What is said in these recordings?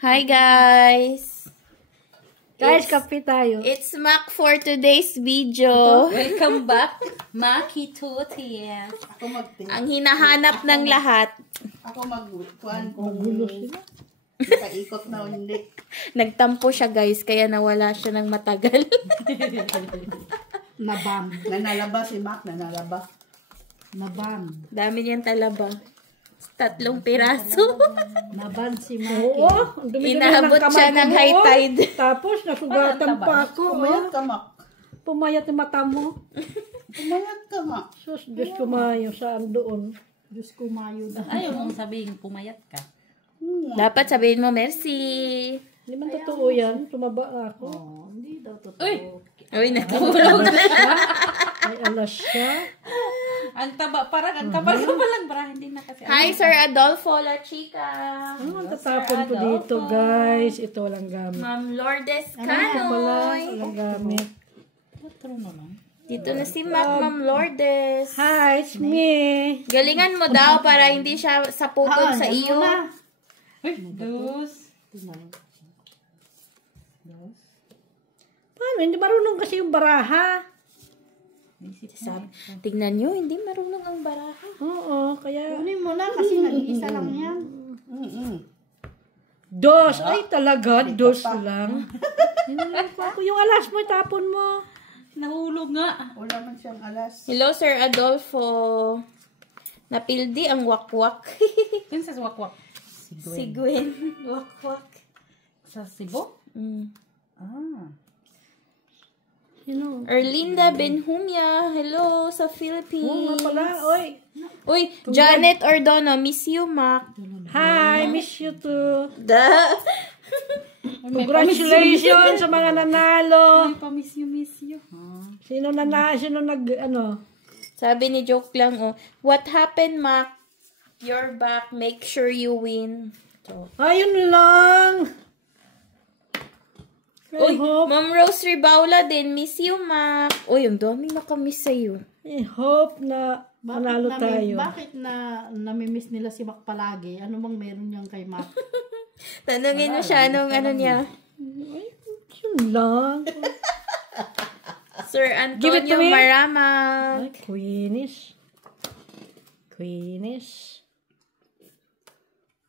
Hi guys! Guys, kape tayo. It's Mac for today's video. Welcome back, Maki Tuti. Ako Ang hinahanap ng lahat. Ako magkuhan kung Magulo sila. nakaikot na o hindi. Nagtampo siya guys, kaya nawala siya ng matagal. Naban. Nanalaba si Mac, nanalaba. Naban. Dami niyang talaba. 3 piraso. Naban si Maki. Oo. Inaabot siya ng high tide. Tapos, nasugatan pa ako. Pumayat ka, Mac. Pumayat yung mata mo. Pumayat ka, Mac. Sus, Diyos kumayo. Saan doon? Diyos kumayo na. Ayaw mong sabihin pumayat ka. Dapat sabihin mo, merci. Hindi man totoo yan. Tumaba ako. Hindi daw totoo. Uy, natulog na. May alas siya. Ang taba, parang ang taba ka pa lang, para hindi na kasi. Hi, Sir Adolfo La Chica. Ano ang tatapon ko dito, guys? Ito walang gamit. Ma'am Lourdes Wala, Canoy. walang gamit. Patro naman. Dito na si Ma'am Lourdes. Hi, it's me. Galingan mo daw para hindi siya saputon sa iyo. Uy, dos. Paano? Hindi marunong kasi yung baraha. Tignan nyo, hindi marunong ang baraha. Oo, kaya... Kunin mo na kasi nag-iisa lang yan. Dos. Ay, talaga. Dos lang. Ako yung alas mo, tapon mo. Nahulog nga. Wala man siyang alas. Hello, Sir Adolfo. Napildi ang wakwak. Yun sa wakwak. Si Gwen. Wakwak. Sa Cebu? Ah. Sino? Erlinda Benhumia. Hello, sa Philippines. Oo nga pala. Oy. Uy, Janet Ordono. Miss you, Mac. Hi, miss you too. May Congratulations sa mga nanalo. pa-miss you. Sino nag, ano? Sabi ni joke lang, oh. What happened, Mac? You're back. Make sure you win. So. Ayun lang. Uy, Ma'am Rose Ribaula din. Miss you, Mac. Uy, ang daming nakamiss sa'yo. I hope na manalo tayo. Bakit na namimiss nila si Mac palagi? Ano bang meron niyang kay Mac? Tanungin mo siya anong ano niya. Yun lang. Sir Give it to Antonio me. Maramag. Ay, Queenish.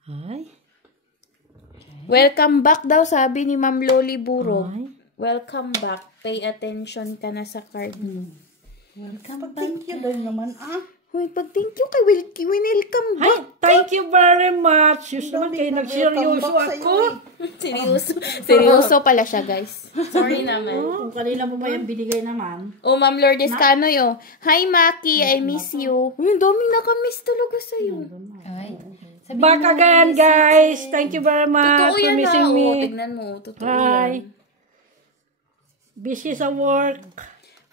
Ay. Welcome back daw, sabi ni Ma'am Loli Buro. Ay. Welcome back. Pay attention ka na sa card mo. Thank you daw naman, Uy, pag-thank you kay welcome Ay, back. thank you very much. Yus naman kayo nagseryoso ako. Seryoso pala siya, guys. Sorry naman. Kung kanila mo ba yung binigay naman? Oh, Ma'am Lourdes Canoy, oh. Hi, Maki. I miss you. Uy, ang daming nakamiss talaga sa'yo. Ay. Back again, guys. Thank you very much Totoo for yan na. missing Oh, me. tignan mo. Totoo Hi. yan. Busy sa work.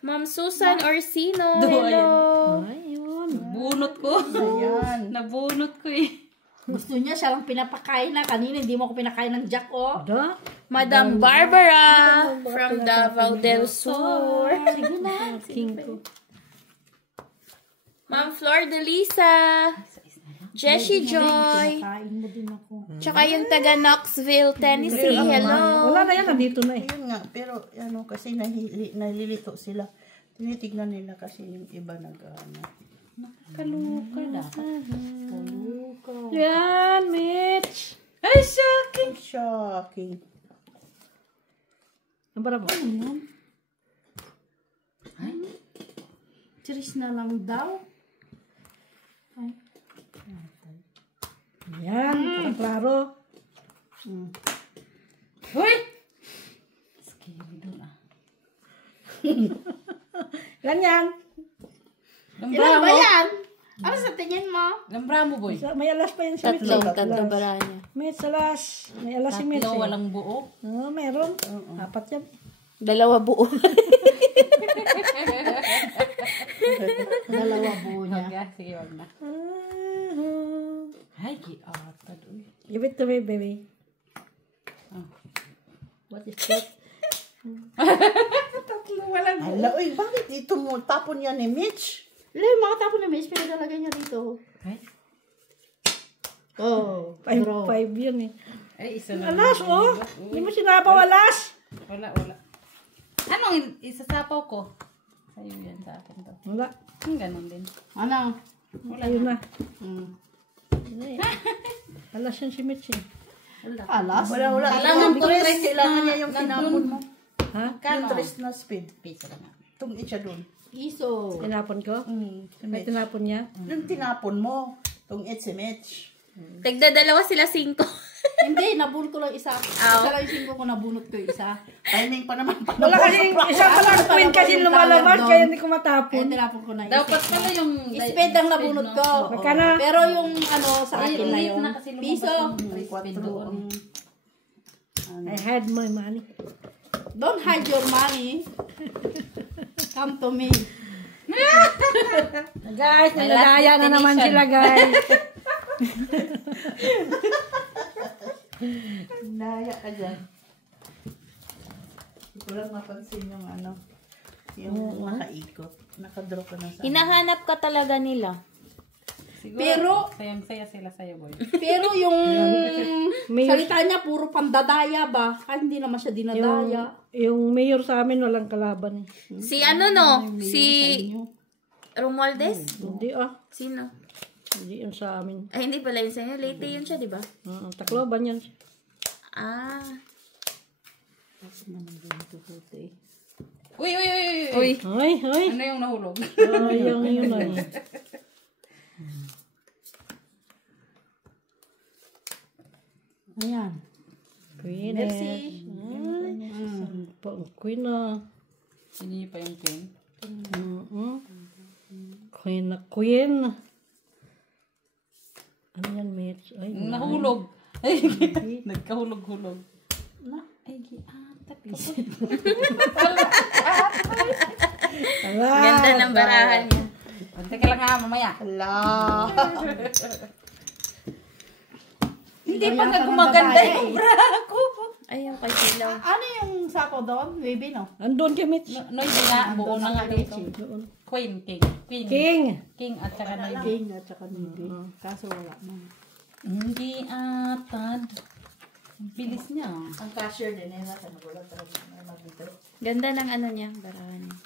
Ma'am Susan Orsino. Hello. Ayun. Bunot ko. Ayan. Nabunot ko eh. Gusto niya siya lang pinapakain na. Kanina hindi mo ako pinakain ng Jack, oh. Da? Madam Barbara from Davao del Sur. Sige na. King ko. Ma'am Flor de Lisa. Jessie Joy. Kain mo din ako. Tsaka yung taga Knoxville, Tennessee. Hello. Wala na yan. Nandito na eh. Ayun nga, pero ano, kasi nalilito sila. Tinitignan nila kasi yung iba nag-ano. Kaluka dapat. Yan, Mitch. Ay, shocking. Shocking. Ang para ba? Cheers na lang daw. Yan. Para klaro. Uy! Scary doon Ganyan. Ilan ba yan? Ano sa tingin mo? Lambra mo, boy. May alas pa yan si Mitch. Tatlo bara niya. Mitch, alas. May alas si Mitch. Tatlo, Eh. walang buo. Oo, meron. Apat yan. 2 buo. Dalawa buo niya. Wag sige, wag na. Ay, giata doon. Give it to me, baby. What is that? Tatlo, walang buo. Hala, uy, bakit dito mo tapon yan ni Mitch? Mga tapon na Mitch, pinadalagay niya dito. Ay, Oh, 5-5 yun eh. Ay, isa na. Alas, oh. Hindi mo sinapaw alas. Wala. Anong isasapaw ko? Sa'yo yan sa akin to. Wala. Ganun din. Ano? Ayun na. Hmm. Alas yan si Mitch eh. Alas? Wala. Kailangan ko Tres, tres kailangan na- niya yung tinapon mo. Ha? Yung tres na speed. Piso lang nga. Itong itsa doon. Iso. Tinapon ko? May tinapon niya? Yung tinapon mo. Itong itsimich. Tagdadalawa sila 5. Hindi, nabunot ko lang isa. Isa lang yung singko ko, nabunot ko yung isa. Timing pa naman. Wala kasi, isa pa lang queen kasi lumalabas, kaya hindi ko Eh, matapon. tinapon ko na isa. Dapat pala yung... Speed ang nabunot ko. Magkano? Pero yung ano, sa akin na Ulit yun. na kasi lumabas Piso. yung May speed 4 doon. ang... I had my money. Don't hide your money. Come to me. Guys, May nalalaya last na naman destination. sila guys. Naya ka dyan. Hindi ko lang mapansin yung ano. Yung nakaikot. Nakadraw ka na sa... Hinahanap ka talaga nila. Siguro, Pero- sayang-saya sila sa'yo, boy. Pero yung Mayor, salita niya, puro pandadaya ba? Kahit hindi naman siya dinadaya. yung mayor sa amin walang kalaban eh. Si ano no? Sa Si inyo. Romualdez? Hindi Sino? Hindi yun sa amin. Ay, hindi pala yun sa'yo. Late yun siya, di ba? Tacloban yan. Ah. Uy! Uy. Ay. Ano yung nahulog? Yung yun ay. Ayan. Queen Merci. Queen na. Hindi pa yung queen. Queen na queen. Ano yan, Mitch? Ay, Yung nahulog. Ay, nagkahulog-hulog. Ay, tapos. Ganda ng barahan niya. Teka lang nga, mamaya. Hala! Hindi pa nga gumaganda yung bra ko. Ay, yung kay Silaw. Ano yung sako doon? Maybe, no? andun kay Mitch. Noisy nga, buo na nga dito. Doon. Queen, king. King. King at saka noisy. King at saka maybe. Kaso wala na. Hindi atad. Ang bilis niya. Ang cashier din nila sa nagulat talaga na mag-video. Ganda ng ano niya, barahan niya.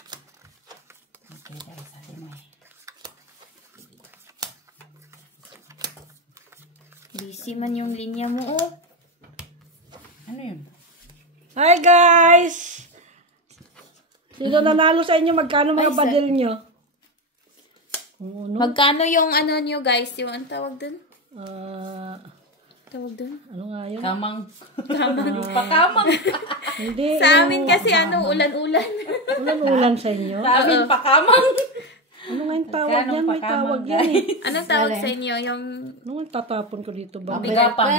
Okay, guys, sabi mo eh. Busy man yung linya mo, oh. Ano yun? Hi guys! Sino nanalo sa inyo? Magkano mga badil nyo? Magkano yung ano nyo, guys? Yung ang tawag dun? Ano nga yun? Kamang. Pakamang. Hindi. Sa amin kasi ano, ulan-ulan. Ulan-ulan sa inyo. Sa amin, pakamang. Ano nga yung tawag Magkano yan? May pakamang, tawag yan eh. Anong tawag sa inyo? Yung, Ano nga tatapon ko dito ba? Gapang.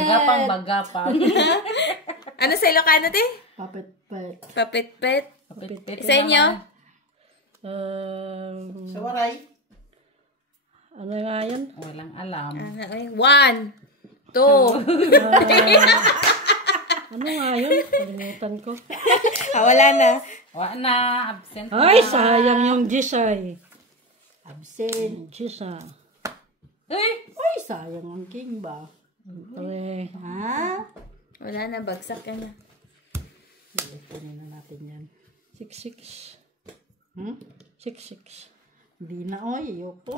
ano sa Ilocano, te? Papet-pet. Papit-pit. Kapit-pit Sa inyo? Sa waray. Ano nga yan? Walang alam. 1, 2. Ano nga yun? Kalimutan ko. Wala na. Wala na, absent na. Ay, sayang yung Jisay. Absent. Jisa. Uy! Uy, sayang ang king ba? Pare. Ha? Wala na, bagsak ka na. Kunin na natin yan. 6-6. Hmm? 6-6. Hindi na, oy. Ayoko.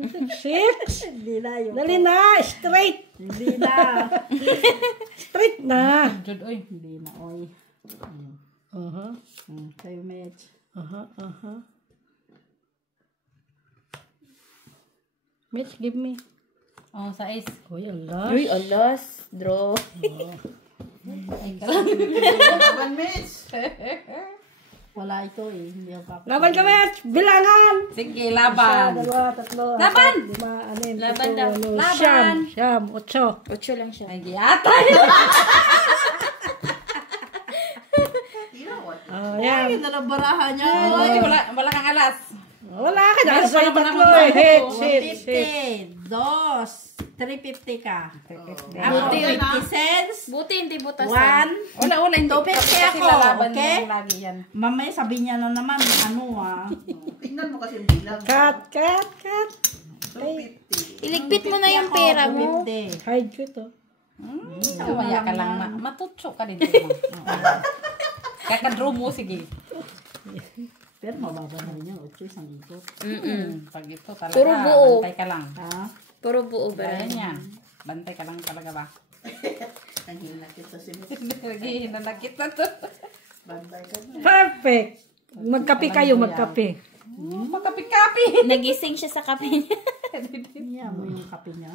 6! Hindi na, ayoko. Dali na! Straight! Hindi na. Straight na! Jud, uy. Hindi na, oy. Kayo, Mitch. Mitch, give me. Oh, sa is. Uy, Allah. Uy, alas. Draw. Laban, Mitch! Wala ito eh. Hindi ako ako. Laban ka, Mitch! Bilangan! Sige, laban. 1, 2, 3, Laban! 4, 5, 6, 7, 8, 9, 10, Laban daw. 11, Laban! 12, 8 lang siya. Ay, giyatay. Yan. Ay, ganda ng barahan niya. Ay, wala kang alas. Wala ka na. Meron pa Sa naman tatlo ako. eh. Hit, hit. 150. 350 ka. Ako, Buti. 50 cents. Buti hindi butas. 1. Wala, hindi. 250 Kasi ako, lalaban okay? yung lagi yan. Mamaya sabi niya na naman, ano Tingnan mo kasi yung bilang. Cut. 250. Iligpit mo na yung pera mo. 250. Hide ko ito. Maya ka lang. Matutso ka din. Kakadro mo, sige. Pero mababa na rin yung 8 isang ikot. Pag ito talaga, Puro buo. bantay ka lang. Ha? Puro buo ba? Ayan yan. Bantay ka lang talaga ba? Ang hinakit sa simit. Lagi, hinanakit na to. Bantay ka na. Perfect. Magkape kayo, magkape. Pagkapi-kapi. Nagising siya sa kape niya. Niya mo yung kape niya.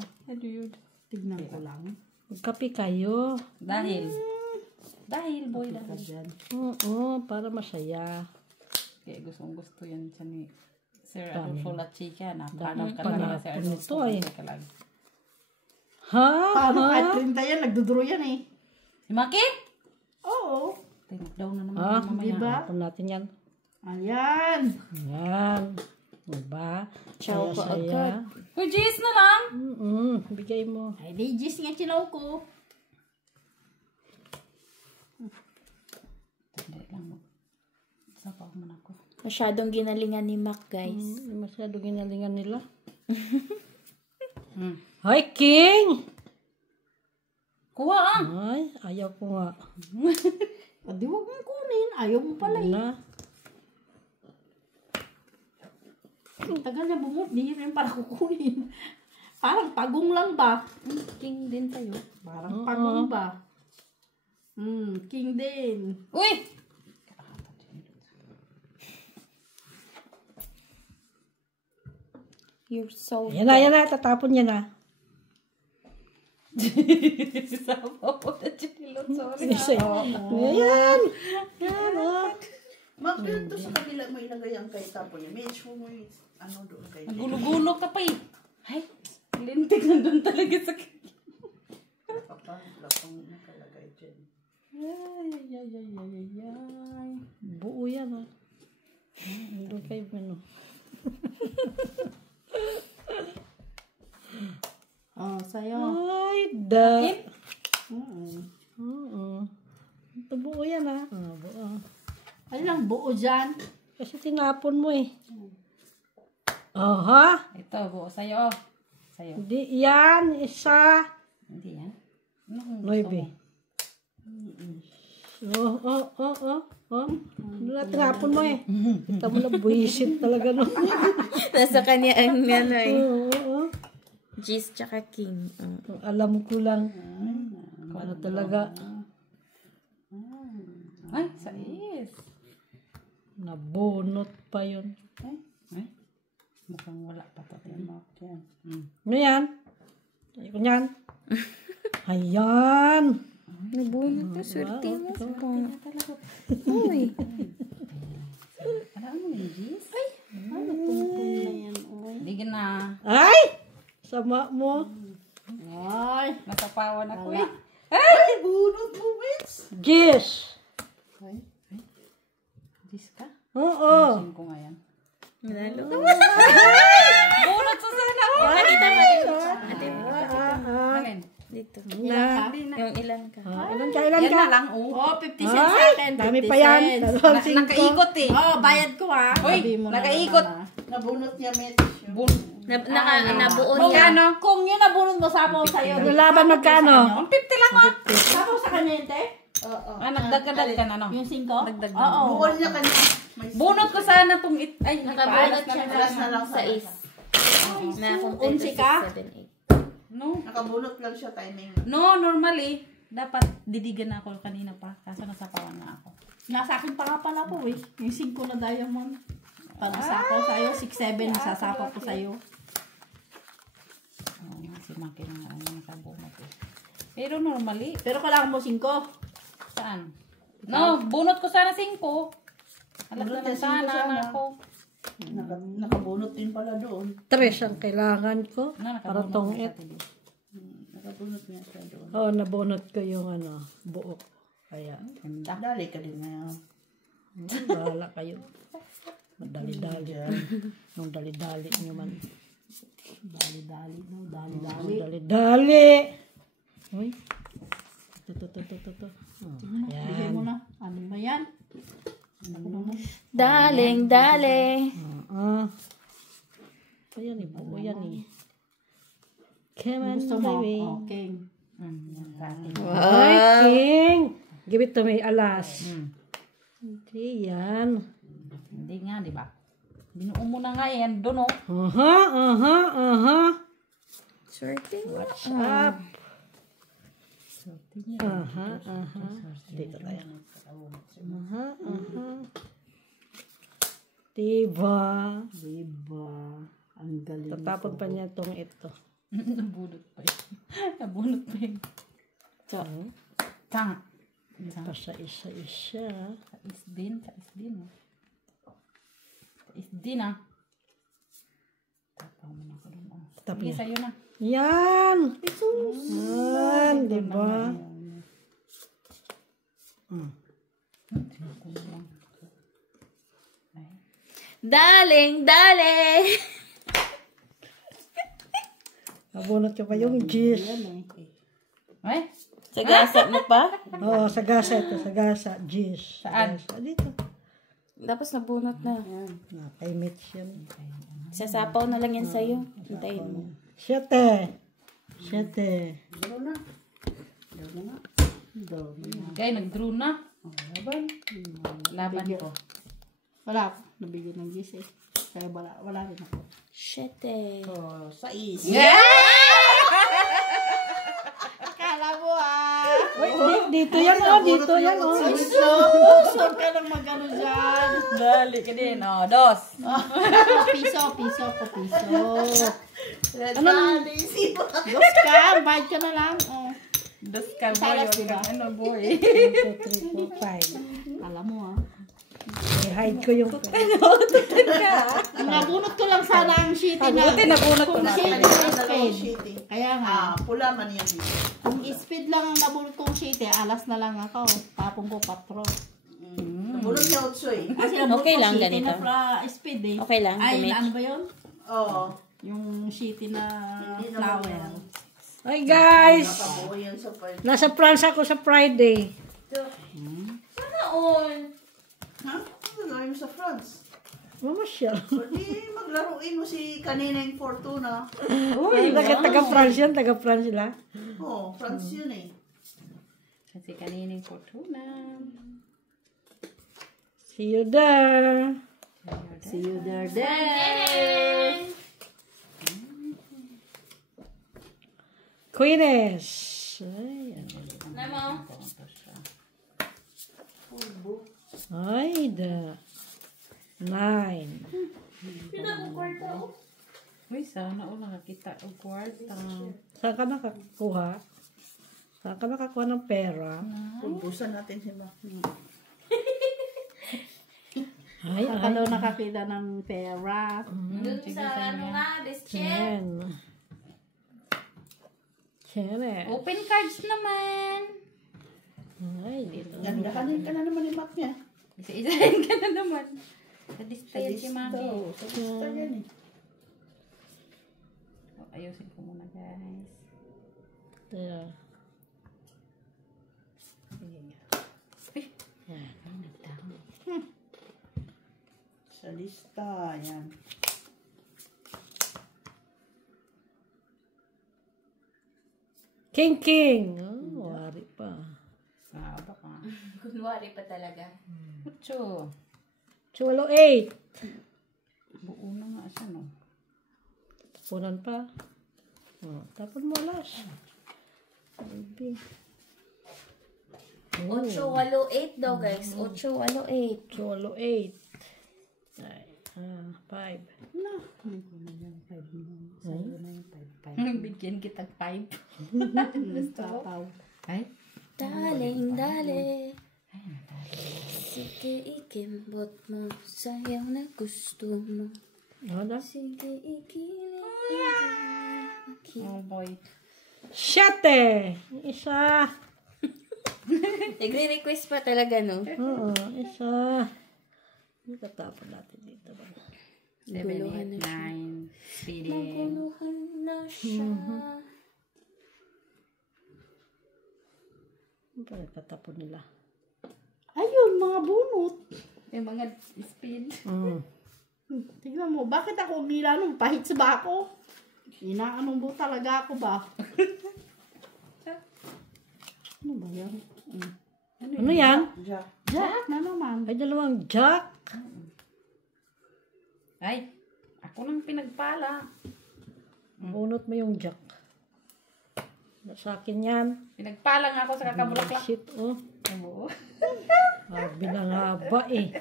Tignan ko lang. Magkape kayo. Dahil, boy, dahil. Dyan. Oo, para masaya. Kaya gusto yan siya ni Sir Adolfo La Chica. Napanood ka Dami lang Sir pala Adolfo nito ay. La Chica lang. Ha? Paano kahit 30 yan, nagduduro yan eh. Si Maki? Oo. Tinok daw na naman Ah, mamaya. diba? Tapon natin yan. Ayan. Yan. Diba? Ciao ka Saya-saya. Uy, Jis na lang. Bigay mo. Ay, di Gis nga chinaw ko. Hindi lang. Sapaw mo na ako. Masyadong ginalingan ni Mac, guys. Masyado ginalingan nila. Hmm. Hi, King! Kuha ang. Ay, ayaw ko nga. Di wag mo kunin. Ayaw mo pala eh. Na. Tagal na bumot. Di rin para kukunin. Parang pagong lang ba? King din tayo. Parang pagong ba? King din. Uy! You're so Yan na. Tatapon niya na. Sapaw mo na chinilot. Sorry. Ayan. Yan, oh. Mag, dito sa kabila mo ilagay ang kay tapo niya. Medyo mo ano doon kay Gulo-gulo ka pa eh. Ay, lintik nandun talaga sa kanya. Papa, lapang nakalagay dyan. Ay. Buo yan, oh. Doon kayo, ano. Oh, sa'yo. Ay, da. Mm. Ito buo yan, ah. Buo. Ano lang buo dyan? Kasi tinapon mo, eh. Aha. Ito, buo sa'yo. Sa'yo. Hindi yan. Isa. Hindi yan. Ano kung gusto Noibe. mo? Oh. Ano na tinapon mo, eh. Kita mo na buwisit talaga, no. Nasa kanya ang ano eh. Oo. Gis tsaka King. Alam ko lang. Ano talaga. Ay, sais. Nabunot pa yun. Ay. Mukhang wala pa to. Yan. Ano yan? Ayoko yan. Ayan. Nabunot na swerte mo. Uy. Alam mo yung Jis? Ano pungpung na yan? Oy. Hindi ka na. Ay! Sama mo. Ay. Nasapawan ako eh. Ay, bunot mo, bitch! Gish. Jis ka? Oo. Sin ko nga yan. Manalo. Bunot sa sana. Ate, Alin? dito. Na. Yung ilan ka. Ilan ka? Yan na lang, oh. Oh, 50 cents sa akin. Dami 50 pa yan. cents. Dalawang singko. Nakaikot eh. Oh, bayad ko ah. Uy, Sabi mo na nakaikot. naman, ah. Nabunot niya, met. Nabuo Kung niya. ano, kung yun nabunod mo, sapaw sa'yo. Nalaban magkano? Ang 50 lang, oh. Sapaw sa kanya yun, te? Oo. Ah, nagdagdag ka na, no? Yung 5? Dagdag na. Oo. Bukol niya kanina. May Bunot ko sana tong ay, Nakabunot siya Plus na lang sa is. Na kung 11 ka? 7, 8. No. Nakabunot lang siya timing. No, normally, dapat didigan na ako kanina pa. Kaso nasapawan na ako. Nasa akin pa nga pala po eh. Yung 5 na diamond. Pag sapaw sa'yo, 6-7 sasapaw ko sa'yo. Oo nga, si Maki lang ang nakabunot eh. Pero normally, Pero kailangan mo 5. saan? No, bunot ko sana 5. Alas Bunot na lang niya, sana singko sana. na ako. Nakabunot din pala doon. Tres ang kailangan ko. Na, Para nakabunot tong ko it. sa TV. Nakabunot niya siya doon. Oo, nabunot ko yung buo. Kaya, Ganda. Dali ka din ngayon. bahala kayo. Madali-dali. Nung dali-dali naman. Dali-dali, no? Dali-dali. Dali-dali. Uy. Ito. Bigay mo na. Ano ba yan? Daling, dali. Ayan eh, buo yan eh. Come on, Gusto mo? baby. Okay. Ay, king. Give it to me, alas. Hindi yan. Hindi nga, di ba? Binuo mo na nga yan. Doon, oh. Sorting. What's up? Dito tayo. Diba? Ang galing. Tatapon pa niya itong ito. Nabunot pa yun. Nabunot pa yun. Tanga. Pa sa isa-isa. Tais din. Tais din, ah. Tapaw mo na ko doon, oh. Tapi Sige, sa'yo na. yan! Yan, diba? Daling. Nabunot ko pa yung gis. Ay? Sagasa mo pa? Oo, sa gasa ito. Sa gasa. Gis. Saan? Dito. Tapos nabunot na. Nakaimit yan. Sasapaw na lang yan sa'yo. Hintayin mo. 7. Gay, nag-draw na. Laban ko. Wala ako. Nabigyan ng gis eh. Kaya wala rin ako. 7. Oh, 6. Kala mo ah. Dito yan dito yan So ka lang mag-ano dyan. Dali ka din, oh. 2. Piso. Ano? Dos ka. Bayad ka na lang. Oh. 2 ka, boy. Salas, Huwag diba? kang ano, boy. 1, 2, 3, 4, 5. Alam mo ah. I-hide ko yung Nabunot ko lang sana ang sheet na. Buti nabunot ko Kung na. sheet na speed. Kaya nga. Pula man yan. Kung speed lang ang nabunot kong sheet eh, alas na lang ako. Tapong ko patro. Bulot niya utsoy. Kasi nabunot Okay ko lang, sheet ganito. na speed eh. Okay lang, Ay, tumit. na ano ba yun? Oo. Yung sheet na Hindi naman flower. yan. Hi guys! Nakabuo yan sa part. Nasa France ako sa Friday. Sana all. Ha? Ano gawin mo sa France? Mamasyal. Pwede maglaruin mo si kaninang Fortuna. Taga-France yan, taga-France sila. Oo, France yun eh. Kasi kanining Fortuna. See you there. See you there. Queeness. Ay, Namo. ay da. 9. Uy, sana o nakakita o kwarta. Saan ka nakakuha? Saan ka nakakuha ng pera? Pulbusan natin si Ma. Ay, Saka daw nakakita ng pera. Dun sa ano nga, this chat. 10. Open cards naman. Ay, dito. Gandahanin ka na naman ni Mac niya. Isa-isahin ka na naman. Sa display yan si Listo. Maki. Sa lista yan eh. Ayusin ko muna, guys. Yeah. Sa lista, yan. King. Oh, wari pa. Saba ka. Kunwari pa talaga. 8. Chulo 8. Buo na nga siya, no? Tapunan pa. Oh, tapon mo alas. Baby. 8-8 daw guys. 8-8. Chulo 8. Ay, 5. Bigyan kita 5. Tapaw. Ay? Daling. Sige, ikimbot mo. Sayang na gusto mo. Ano? Sige, ikilig. Oh boy. 7. Isa. Nagre-request pa talaga, no? Oo, isa. Tatapon natin dito. 7, 8, 9. Speeding. Naguluhan na siya. Ano pa tatapon nila? Ayun, mga bunot. Yung mga speed. Tignan mo, bakit ako umila nung pahit sa bako? Inaanong mo talaga ako ba? Ano ba yan? Ano yan? Jack. Jack na naman. Ay, dalawang jack. Ay, ako nang pinagpala. Bunot mo yung jack. Sa akin yan. Pinagpala nga ako sa kakabulaklak. Shit, oh. Oo. Sabi na nga ba eh.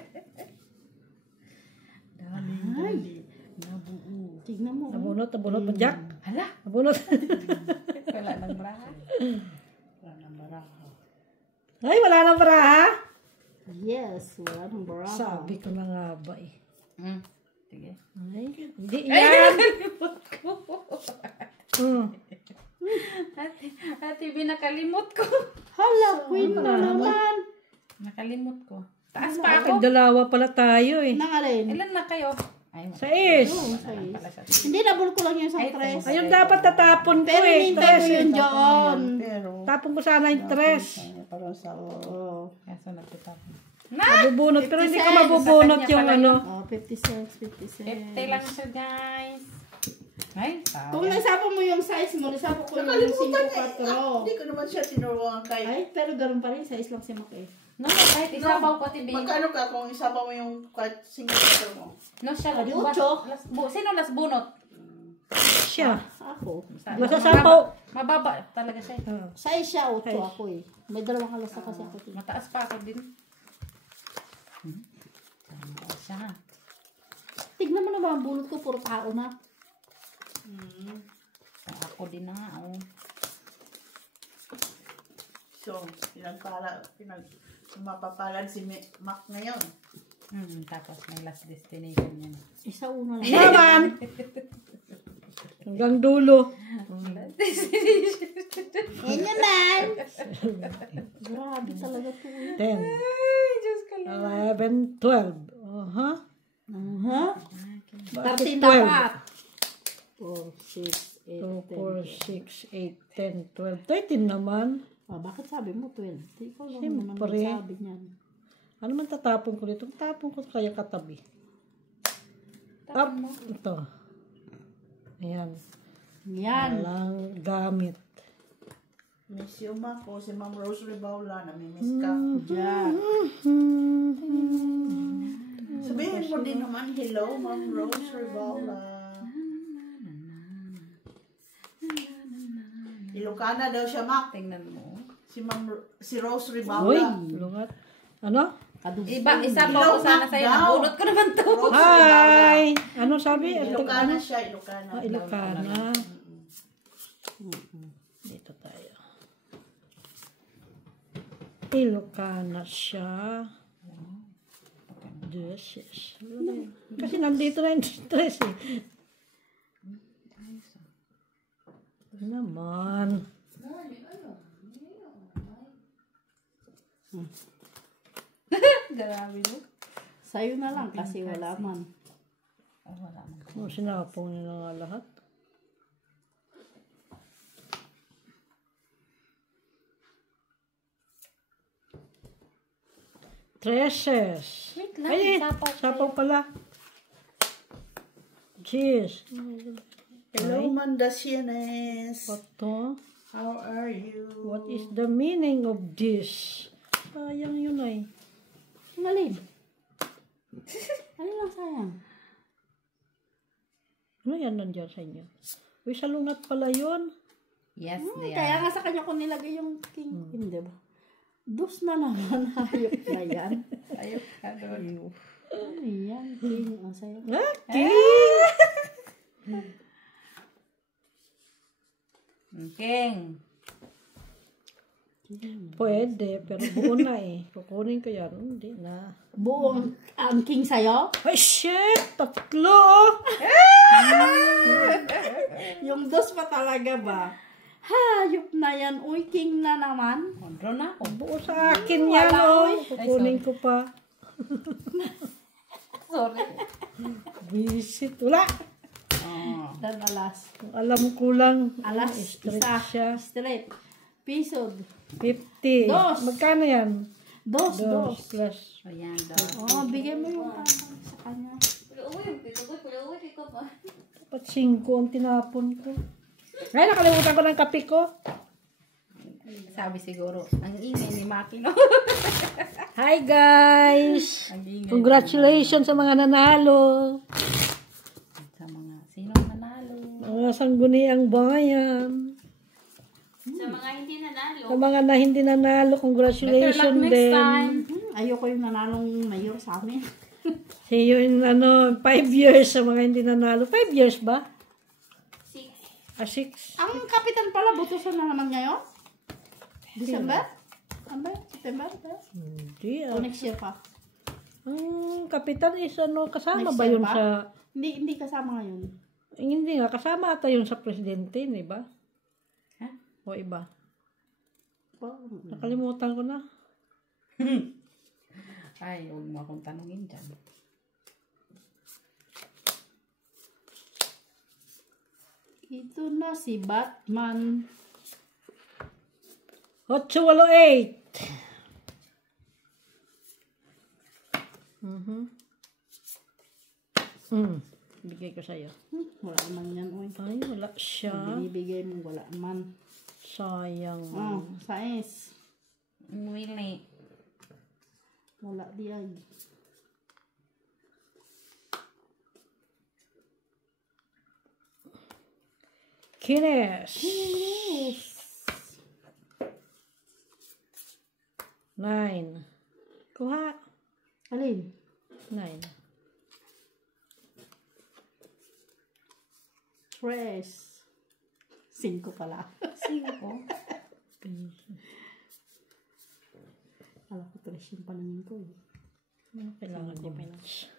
Tignan mo. Nabunot mo jack. Hala, Nabunot. wala nang braha. Ay, wala nang baraha. Yes, wala nang baraha. Sabi ko na nga ba eh. Sige. Ay, hindi yan. Ate, binakalimot ko. Hala, queen na naman. Nakalimot ko. Taas pa ako. Dalawa pala tayo eh. Nangalin. Ilan na kayo? Ay, Sais. Hindi, nabul ko lang yung isang tres. Ayun dapat tatapon ko Pero eh. nintay ko Tres yun eh. dyan. Pero, Tapon ko sana yung tres. parang sa Kaso nagtitapon. Mabubunot. Pero hindi ko mabubunot yung ano. Oh, 56, 56. 50 lang siya, guys. Ay, Kung nasapo mo yung size mo, nasapo ko yung 5-4. Hindi ko naman siya tinuruan kay... Ay, pero ganoon pa rin, size lang si Mac eh. No, kahit isabaw ko, tibi. Magkano ka kung isabaw mo yung single mo? No, siya. Adi, ocho. Sino las bunot? Siya. Ako. Masasapaw. Mababa talaga siya. Size siya, 8 ako eh. May dalawang alas na kasi ako. Mataas pa ako din. Tama siya. Tignan mo naman, ang bunot ko, puro tao na. Ako din na nga. Oh. So, mapapalad si Mac ngayon. Tapos may last destination yan. Isa una lang. Naman. Hanggang dulo. Yan naman. Grabe talaga to. 10, Ay, Diyos ko lang. 11, 12. Aha. Aha. Bakit 13 12? dapat. 4, 6, 8, 2, 4, 6, 8, 10, 10. 12, 13 naman. Bakit sabi mo 12? Ikaw lang naman Siyempre. nagsabi niyan. Ano man tatapon ko dito? Tapon ko kaya katabi. Up. Ito. Ayan. Yan. Walang gamit. Miss you, Mac, o si Ma'am Rose Ribaula, namimiss ka. Diyan. Sabihin mo din naman, hello, Ma'am Rose Ribaula. Ilocana daw siya, Mac. Tingnan mo. Si Rose Uy, Ribaula. lungat. Ano? Isabaw ko sana sa'yo. Nabunot ko naman to. Hi! Ano sabi? Ilocana siya, Ilocana. Ilocana. Dito tayo. Ilocana siya. This. Kasi nandito na yung stress eh. Ito naman. Grabe no? Sa'yo na lang kasi wala man. Oh, wala man. Sinapong niya na nga lahat. Treses. Wait lang, Ay, sapaw sapaw pala. Cheers. Hello, Mandasienes. What to? How are you? What is the meaning of this? Sayang yun ay. Ang alin? Ano lang sayang? Ano yan nandiyan sa inyo? Uy, salungat pala yun. Yes, they Kaya are. nga sa kanya ko nilagay yung king. Hindi ba? Dos na naman. Hayop na yan. Ayok ka doon. Ano yan? King. Ang sayo. Okay. King. Pwede, pero buo na eh. Kukunin ko yan. Hindi na. Buong ang king sa'yo? Ay, shit! Tatlo! Yung dos pa talaga ba? Hayop na yan. Uy, king na naman. Draw na ako. Buo sa akin yan, oh. Kukunin ko pa. Sorry. Visit. Wala. Dan alas. Alam ko lang. Alas. Straight Isa. siya. Straight. Pisod. 50. Dos. Magkano yan? Dos. Plus. Ayan daw. Oh, bigay mo yung tamang sa kanya. Dapat 5 ang tinapon ko. Ay, nakalimutan ko ng kape ko. Sabi siguro, ang ingay ni Maki, no? Hi guys! Ang ingay. Congratulations sa mga nanalo. Sa mga sinong manalo. Mga sangguniang bayan. Sa mga hindi nanalo, Sa mga na hindi nanalo, Better luck congratulations next din. time. Ayoko yung nanalong mayor sa amin. See you in 5 years sa mga hindi nanalo. 5 years ba? 6. 6. Ang kapitan pala, butusan na naman ngayon? December? Ano ba? September? Hindi O next year pa? Ang kapitan is kasama Next ba year yun pa? sa... Hindi kasama ngayon. Hindi nga, kasama ata yun sa presidente, di ba? Ha? O iba? Oh, Nakalimutan ko na. Ay, huwag mo akong tanungin dyan. ito na si Batman. 888. Bigay ko sa'yo. Wala naman yan, oy. Ay, wala siya. Binibigay mo, wala naman. Sayang. Oh, sais. Willie. Wala di ay. Kines. 9. Kuha. Alin? 9. Tres. 5 pala. 5. Alam ko tres yung paningin ko eh. Ano kailangan ni Mitch?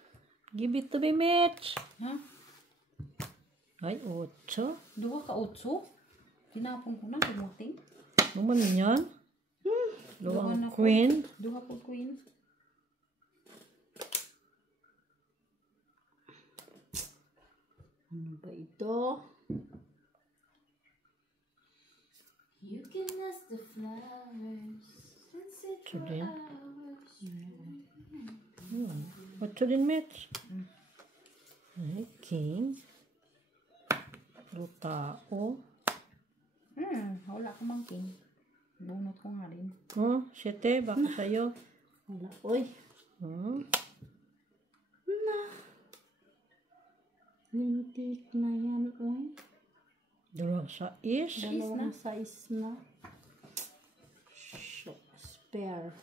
Give it to me, Mitch. Ha? Ay, 8. Duha ka 8? Tinapon ko na, dumating. Naman yan? Duha Luwang na po. queen. Duha po queen. Ano ba ito? You can ask the flowers and sit Ito for din. hours. 8 din, Mitch. Ay, king. Lutao. Wala ka mang king. Bunot ko nga rin. Oh, 7. Baka sa'yo. Wala. Uy. Lintik na yan, oy. Dalawang 6. Dalawang size na. Shit. Spare.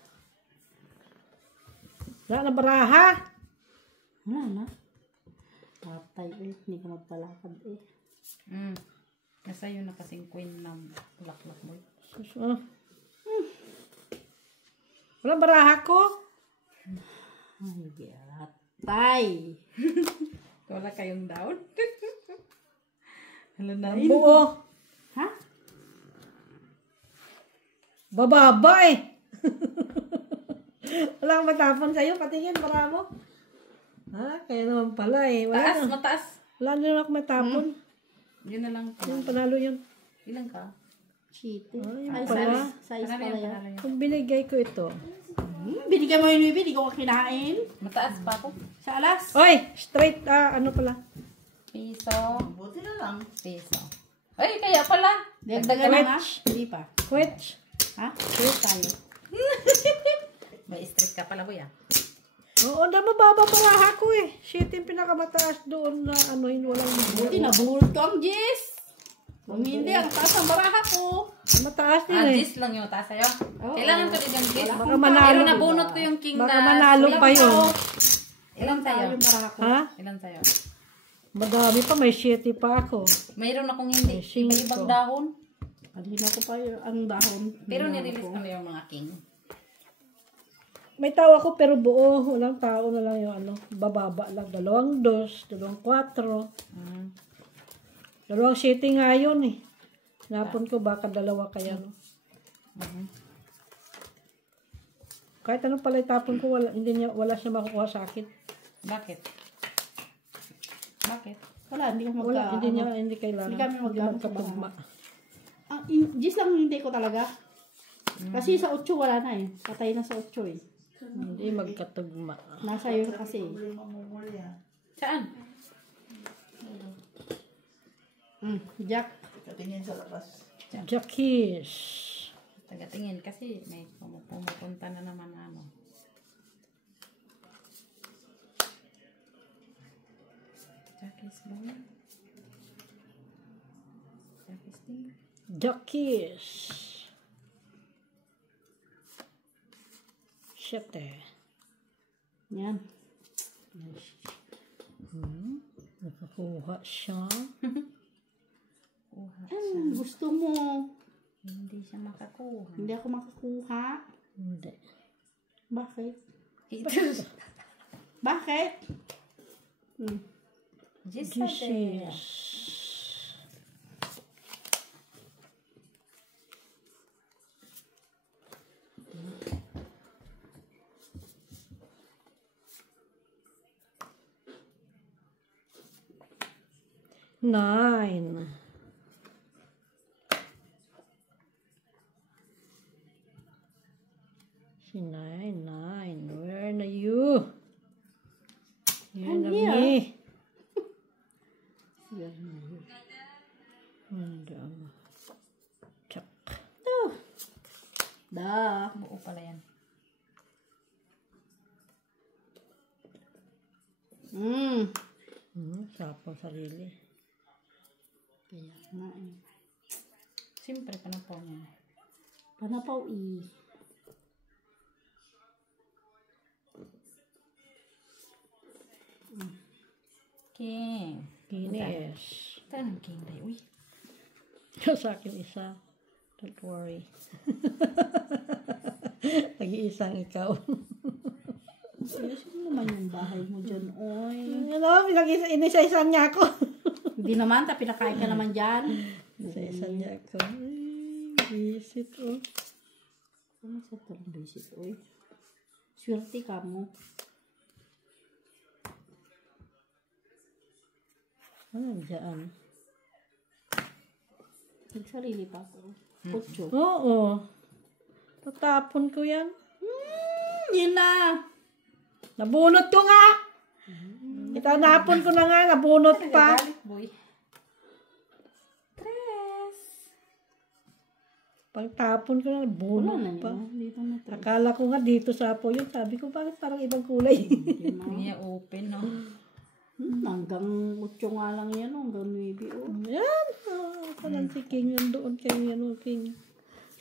Wala na baraha. Wala na. Patay eh. Hindi ka magpalakad eh. Nasa yun na kasing queen ng laklak mo. Sus, Wala baraha ko. Ay, gatay. Wala kayong down? Hello na. Ang buo. Ha? Bababa eh. Wala kang matapon sa'yo. Patingin, baraha mo. Ha? Kaya naman pala eh. Taas, mataas. Wala na ako matapon. Yun na lang. Yung panalo yun. Ilan ka? Cheating. Ay, Ay, pala. size Panalo pala yan, yan. panalo yan. Kung binigay ko ito. Binigyan mo yung bibi, di ko kinain. Mataas pa ako. Sa alas. Oy! Straight, ano pala? Piso. Buti na lang. Piso. Ay, kaya pala. Dagdagan na nga. Hindi pa. Quetch. Ha? Sure tayo. May stress ka pala, kuya. Oo, na mababa baraha ko eh. Shit, yung pinakamataas doon na walang Buti na buhol ko ang Jis. Kung hindi, ang taas ang baraha ko. mataas din eh. Gis lang yung taas sa'yo. Kailangan ko din yung gis. Baka manalo. Pero nabunot ko yung king Baka na... manalo pa yun. Ilan sa'yo? Yung baraha ko. Ha? Ilan sa'yo? Madami pa, may shit pa ako. Mayroon akong hindi. Cinco. Iba-ibang dahon. Alhin ako pa ang dahon. Pero nirelease ko na yung mga king. May tao ako pero buo. Walang tao na lang yung bababa lang. 2, 2, 4. 2 city nga yun eh. Napon ko baka 2 kaya no. Kahit anong pala itapon ko, wala siya makukuha sa akin. Bakit? Bakit? Wala, hindi ko Wala, hindi kailangan. Hindi kami magkatugma. Jis lang hindi ko talaga. Kasi sa 8 wala na eh. Patay na sa 8 eh. Hindi magkatugma. Nasa iyo kasi. Saan? Jack. Katingin sa labas. Jackies. Tagatingin kasi may pumupunta na naman ano. Jackie's boy. Jackie's finger. Jockeys. Siyete. Yan. Nakakuha siya. Kuha. Gusto mo. Hindi siya makakuha. Hindi ako makakuha. Hindi. Bakit? Ito. Bakit? Jesus. Nine. Si nine. Where are you? Here na me. Chak. Da. Buo pala yan. Sapo sarili. Kaya nga eh. Siyempre, panapaw niya. Panapaw eh. King. Kinis. Ito ng king day. Uy. Sa akin isa. Don't worry. Nag-iisang ikaw. Seryoso naman yung bahay mo dyan, oy. Ano? Inisa-isa niya ako. Hindi naman, tapi nakain ka naman dyan. Inisa-isa niya ako. Ay, visit oh. Ano sa talang visit, oy? Swerte ka mo. Ano dyan? Nagsarili pa ako. Putyo. Oo. Tatapon ko yan. Yun na. Nabunot ko nga. Itanapon ko na nga. Nabunot pa. Galit, boy. Tres. Pagtapon ko na. Wala Nabunot na pa. niya. Dito na to. Akala ko nga dito sa apo yun. Sabi ko bakit parang ibang kulay. Hindi niya open, no? Hanggang 8 nga lang yan, hanggang 9, oh. Yan. Parang si King yan doon. Kayo yan o King.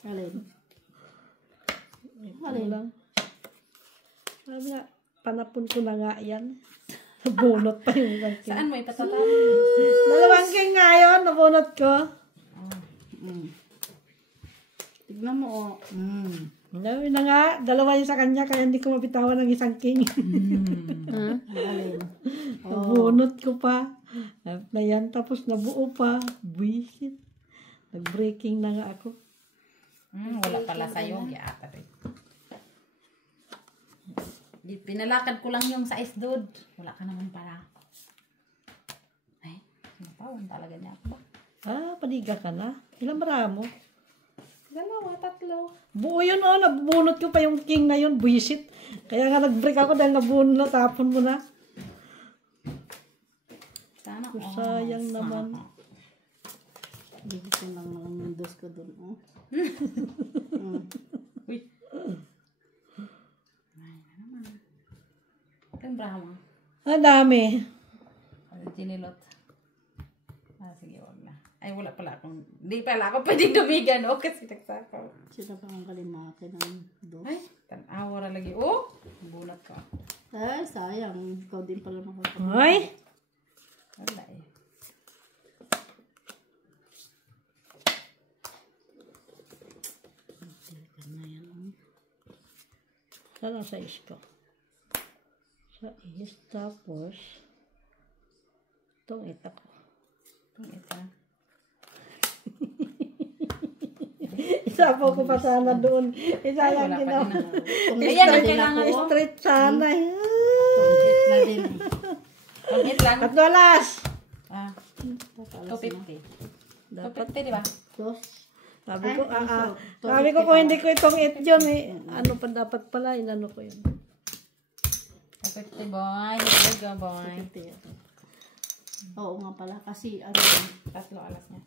Alin? Ano lang. Sabi nga, panapon ko na nga yan. Nabunot pa yung isang King. Saan mo ipatatapon? Dalawang King nga yun. Nabunot ko. Tignan mo, oh. Sabi na nga, dalawa yung sa kanya. Kaya hindi ko mabitawan ng isang King. Alin? Nabunot ko pa. Na yan, tapos nabuo pa. Buisit. Nag-breaking na nga ako. Wala pala sa'yo. Giata rin. Pinalakad ko lang yung size, dude. Wala ka naman pala. Ay, sinapawan talaga niya ako ba? Paniga ka na. Ilang maramo? 2, 3. Buo yun, oh. Nabunot ko pa yung King na yun. Buisit. Kaya nga nag-break ako dahil nabunot. Tapon mo na. Sana, Sayang naman. Bigit ko lang ng dos ko dun, oh. Uy. Ay, naman. Kang Brahma. Ang dami. Tinilot. Sige, wag na. Ay, wala pala akong, di pala ako pwedeng dumigan, no? Kasi nagsakaw. Sila pa ang kalimaki ng dos. Ay, tan-awara lagi. Oh, bunat ka. Ay, sayang. Ikaw din pala makakapag. Ay! Wala eh. Saan ang size ko? Size, tapos itong ita ko. Itong ita. Isa po ko pa sana doon. Isa Ay, lang wala pa ginawa. din ako. Ayan, Ayan, ang kailangan ko. Straight sana. Tungkit na din. Pangit lang. 4 alas. Ah, Tatalas na. 250. 250, di ba? Dos. Sabi ko kung hindi ko itong eat yun eh. Ano pa dapat pala, inano ko yun. 250, boy. Here you go, boy. Oo nga pala. Kasi, 3 alas niya.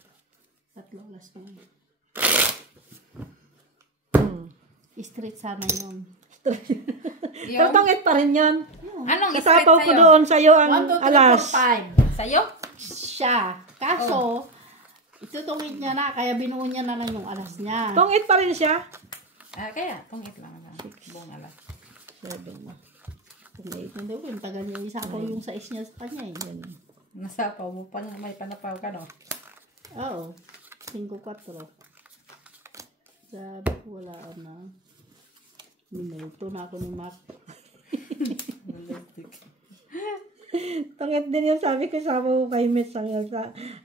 3 alas pa. Straight sana yun. Pero Yung, tongit pa rin yun. anong straight Katapaw ko sa'yo? doon sa'yo ang 1, 2, 3, alas. 4, 5. Sa'yo? Siya. Kaso, itutungit niya na, kaya binuo niya na lang yung alas niya. Tongit pa rin siya. Kaya, tungit lang. Buong alas. 7 na. Kung 8, hindi ko yung tagal niya. Isa ko yung size niya sa kanya eh. Yan. Nasapaw mo pa nga, may panapaw ka, no? Oo. 5-4. Sabi ko wala na. Minuto na ako ni Mark. Tongit din yun. Sabi ko, sama ko kay Miss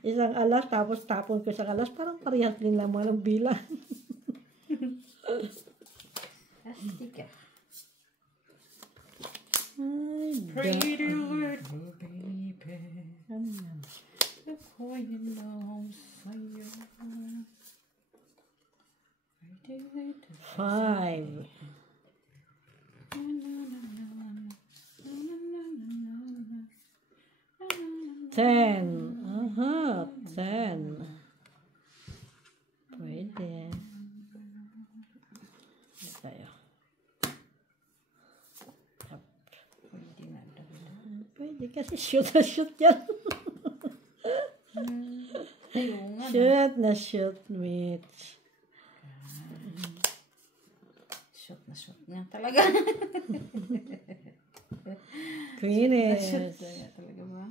isang alas, tapos tapon ko isang alas. Parang parehas din lang mga ng bilang. Astika. Ay, Pretty little baby. ano yan? Ako yun lang sa'yo. 5. 10. Aha, 10. Pwede. Tayo. Pwede na daw. Pwede kasi shoot na shoot yan. Ayun nga. Shoot na shoot, Mitch. Shoot na shoot niya talaga. Queenish. Shoot na niya talaga ba?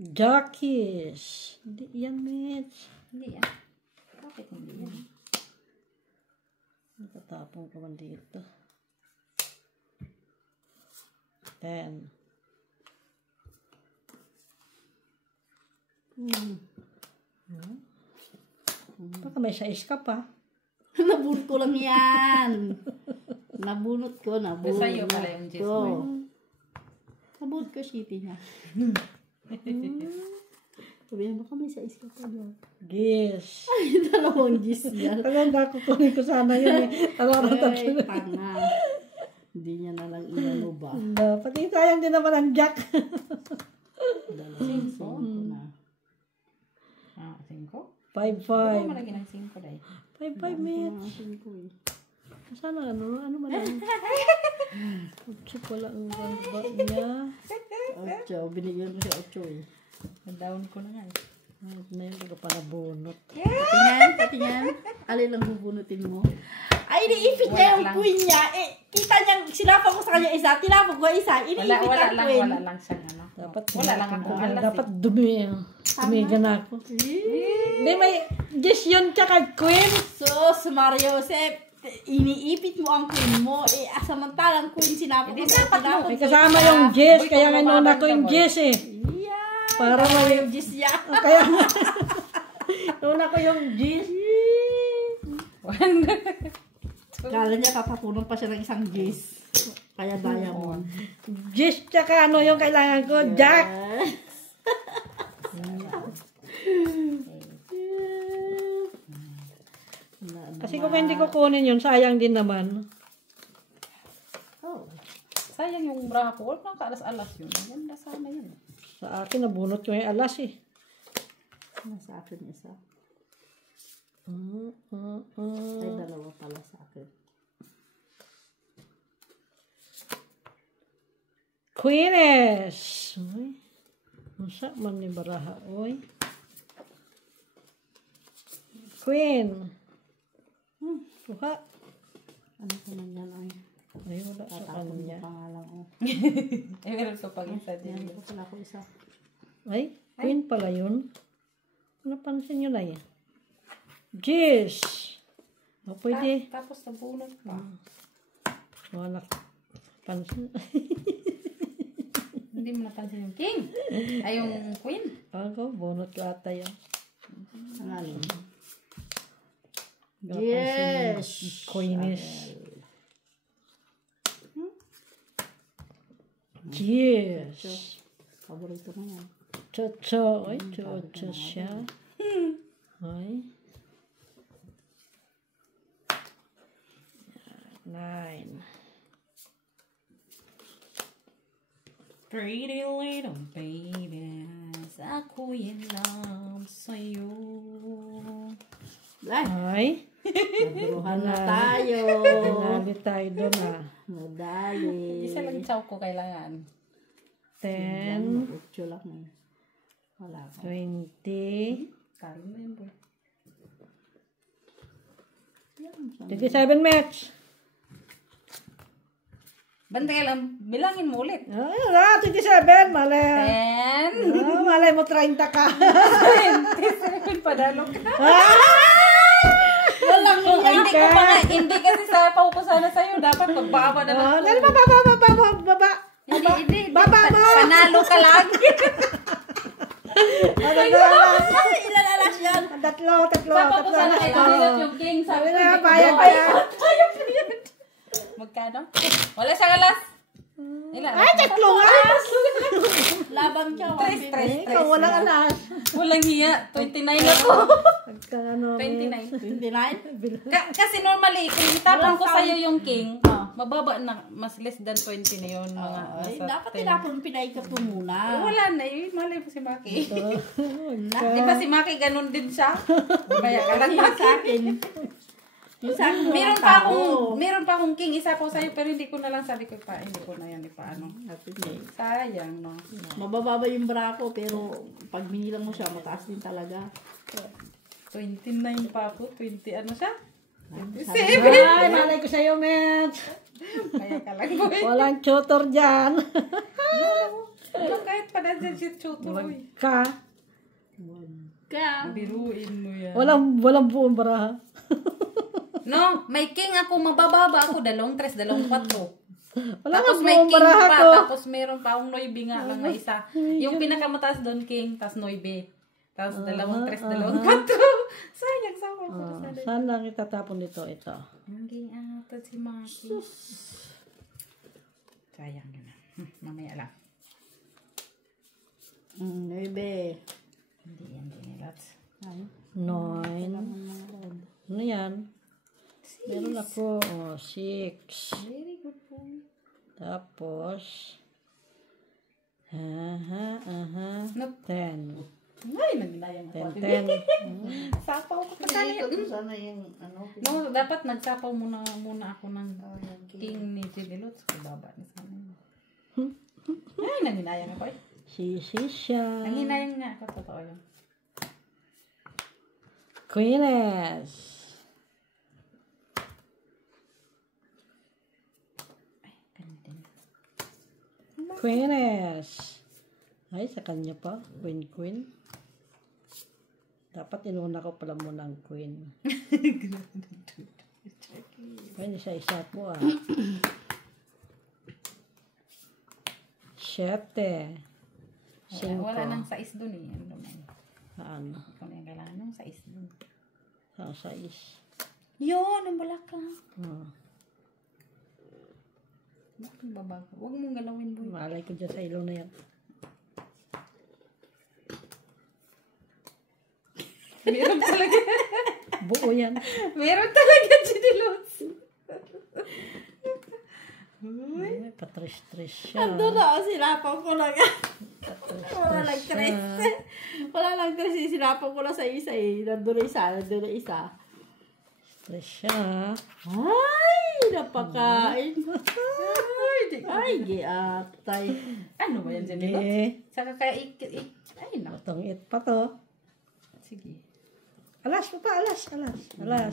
Jockeys. Hindi yan, Mitch. Hindi yan. Bakit hindi yan? Natatapong ka man dito. 10. Baka may 6 ka pa. Nabunot ko lang yan. Nabunot ko. Sa'yo pala yung Jess ko. mo. Nabunot ko shitty niya. Sabi niya, baka may 6 ka pa doon. Gish. Ay, 2 gis yan. Talagang kukunin ko sana yun eh. Ay, tanga. Hindi niya na lang inano ba. Pati sayang din naman ang jack. 2 ko na. 5? 5-5. Malagi ng 5 dahil. 5-5 Mitch. 5 ko eh. Sana ano man lang. Utsok wala ang baba niya. 8. Binigyan ko siya 8 eh. Down ko na nga eh. Ngayon ko pa nabunot. Patingnan. Alin lang bubunutin mo? Ay, iniipit niya yung queen niya. Eh, kita niya, sinapa ko sa kanya isa, tinapa ko isa, iniipit ang queen. Wala lang siyang ano. Dapat Wala lang ako alas dapat dumigan ako. Hindi may Jess yun tsaka queen. Sus, Mario Joseph, iniipit mo ang queen mo. Eh, samantalang queen sinapa ko. May kasama yung Jess, kaya nga noon ako yung Jess eh. Yeah. Para may Yung Jis niya. kaya noon ako yung Jess. Kala niya papapunan pa siya ng isang Jis. Kaya diamond. Jess tsaka ano yung kailangan ko, Jack. Kasi kung hindi ko kunin yun, sayang din naman. Oh. Sayang yung bra ko. Huwag nang kaalas-alas yun. Ganda sana yun. Sa akin, nabunot ko yung alas eh. Sa akin isa. Ay, 2 pala sa akin. Queenish! Uy. Masa man ni baraha, oy. Queen. Kuha. Ano ko man yan ay? Ay, wala sa Tatapon kanya. yung pangalan ko. Eh, meron ko pag-isa din. Yan ko pala ko isa. Ay, queen pala yun. Napansin nyo na yan. Jess! O, pwede. Tapos nabunot pa. Wala. Pansin. Hindi mo napansin yung king. Ay, yung queen. Ako, bunot ko ata yan. Ang alin? Yes! Queenish. Yes! Paborito na yan. Chocho. Ay, chocho siya. Ay. 9. Pretty little baby. ako'y in love sa'yo. Ay. Naburuhan na tayo. Nangali tayo doon ah. Madali. Isa lang chow ko kailangan. 10, 8 lang. Wala ka. 20, Karo na yun, boy. 27 match. Banda ka lang, bilangin mo ulit. Ay, wala, 27, mali. 10. Malay mo 30 ka. 27 padalo ka. Walang Kung hindi ko pa nga, hindi kasi sa paupo sana sa'yo, dapat magbaba na lang. Dali, baba. Hindi. Baba mo. Panalo ka lang. ilan alas yan? Tatlo. Papa ko sana kayo nilot yung king. Sabi ko, na, hindi ko bayad. Magkano? Wala siyang alas. Ilan? Ay, tatlo nga. Laban ka. Tres. Ikaw walang alas. Walang hiya. 29 ako. Pagka ano, 29. 29? Kasi normally, kung itapon ko sa'yo yung king, mababa na, mas less than 20 na yun. Mga Ay, nasa dapat 10. tinapon pinaikat mo muna. Wala na yun. Malay mo si Maki. Di ba si Maki ganun din siya? Kaya ka lang Yung Maki. sa akin. Yung sa akin. Meron pa akong king, isa po sa'yo, pero hindi ko na lang sabi ko pa, hindi ko na yan ipaano. Sayang, no? Mabababa yung bra ko, pero pag binilang mo siya, mataas din talaga. 29 pa ako, 20 ano siya? 27. Ay, malay ko sa'yo, Mitch. Kaya ka lang, boy. Walang tutor dyan. Ano, kahit pa na dyan siya chuto, boy. Ka. Kaya, Biruin mo yan. Walang buong baraha. No, may king ako, mabababa ako, 2, 3, 2, 4. Wala Tapos nga may buong king baraha pa, ko. tapos meron pa akong noibi nga lang na isa. Yung pinakamataas doon, king, tapos noibi. Tapos 2, 3, 2, 4. Sayang, sama ko sa dali. Saan lang itatapon dito? Ito. Naging ata si Maki. Sayang yun. Mamaya lang. Bebe. Hindi yan dinilots. 9. Ano yan? Meron ako. 6. Very good po. Tapos. 10. Ay, naglayang ako. 10. Sapaw ko kasali. Sana yung ano. No, dapat nagsapaw muna ako ng king ni Dinilots. Kababa ni sana. Ay, nanginayang ako eh. Sisi siya. Nanginayang nga ako. Totoo yun. Queeness. Queeness. Ay, sa kanya pa. Queen. Dapat inuna ko pala muna ang queen. Pwede sa isa po ah. 7. Wala nang sais dun eh. Ano naman. Ano? Kung yung kailangan nung sais dun. Sa 6. Yun, ang balaka. Bakit babago? Huwag mong galawin, boy. Malay ko dyan sa ilaw na yan. Meron talaga. Buo yan. Meron talaga, Dinilots. Ay, patris-tris siya. Ando na, sinapaw ko lang. Wala lang tres. Wala lang tres. Sinapaw ko lang sa isa eh. Nandun na isa. Stress siya. Ay, napakain. Ay, giatay. Ano ba yan, Dinilots? Okay. Saka kaya ay, na. Itong it pa to. Sige. Alas mo pa, alas.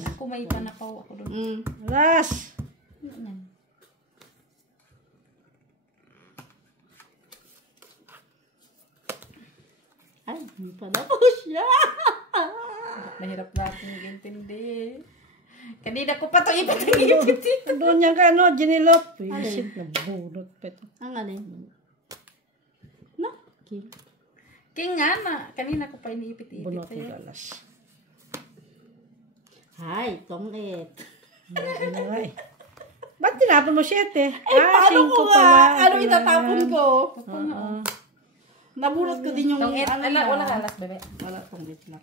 Ako may panapaw ako doon. Alas. Ay, hindi pa na po siya. Nahirap na akong mag-intindi. Kanina ko pa ito ipit. Doon yan ka, ano, ginilot. Wisit na bunot pa ito. Ang alin? No? Okay. King nga na. Kanina ko pa iniipit-ipit. Bunot ng alas. Hi, tong it. Ano nga eh. Ba't tinapon mo 7? Paano ko 5 nga? pala. Ano itatapon ko? Oo. Nabulot ko din yung Tong it. ano Ala, niya. wala alas, bebe. Wala tong it lang.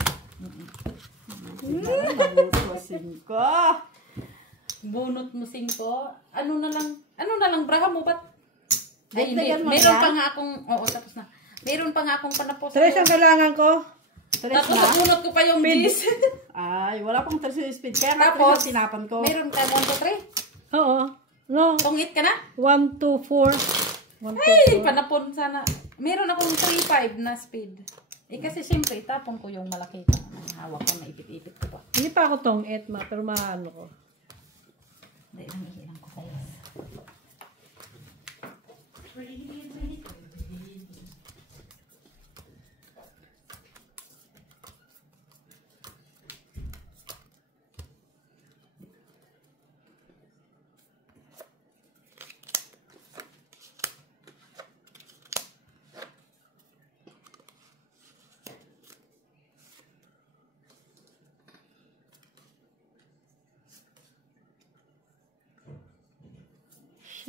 Nabulot ko 5. Bunot mo 5. Ano na lang braha mo ba't? Ay, hindi. Dagdagan mo Meron yan? pa nga akong, oo, tapos na. Meron pa nga akong panapos. 3 ang kailangan ko. Tapos napunot ko pa yung G's. Ay, wala pang 3 yung speed. Kaya Tapos, tapos tinapan ko. Meron ka 1, 2, 3. Oo. No. Tungit ka na? 1, 2, 4. 1, 2, Ay, 4. panapon sana. Meron akong 3, 5 na speed. Eh kasi siyempre, itapon ko yung malaki. Hawak ko na ipit-ipit ko pa. Hindi pa ako tong ma, pero maano ko. Hindi lang ihilang ko tayo.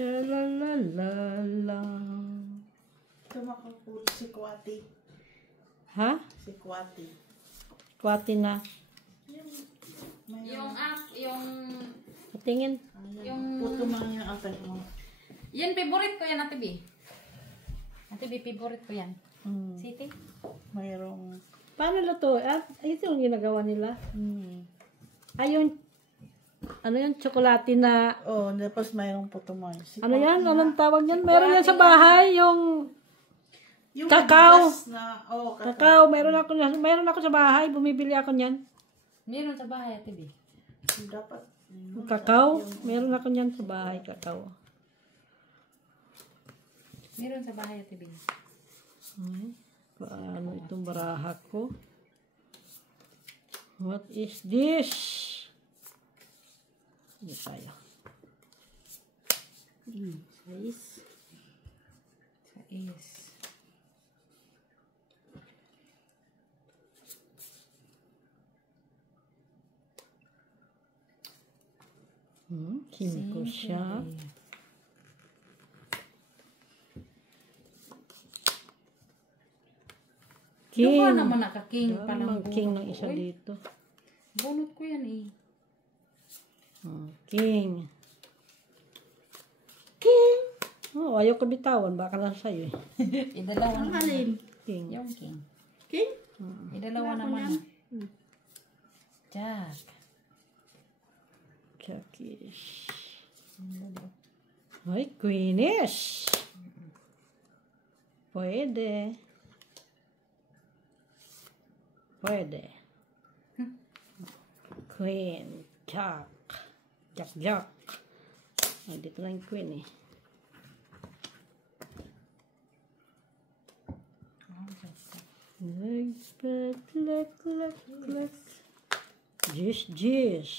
Shalalala. Tumakapul si Kwati. Ha? Si Kwati. Kwati na. Yung Patingin. Yung- Puto man yung apel mo. yan, favorite ko yan, Ate B. Ate B, favorite ko yan. City? Mayroong... Paano luto? Ito yung ginagawa nila. Ayun. Ano yung tsokolate na... Oh, tapos mayroong puto man. Si Ano yan? Kwati Anong tawag yan? Meron yan sa bahay. Yung yung kakao. madigas Na, oh, kakao. Meron ako sa bahay. Bumibili ako niyan. Meron sa bahay, Ate B. Dapat. Kakao. Meron ako niyan sa bahay. Kakao. Meron sa bahay, Ate B. Ay, paano itong baraha ko? What is this? Hindi tayo. Size. Sa is. Chemical siya. Yung King. ba naman naka-king palang Palang king ng isa dito. Bunot ko yan eh. King. King. Oh, ayaw ko bitawan. Baka lang sa'yo eh. Idalawa Ang naman. alin? King. Yung king. King? Idalawa naman. Jack. Jackish. Ay, Queenish. Pwede. Pwede. Queen. Jack. Jack. Ay, dito lang yung queen eh. Look. Jis.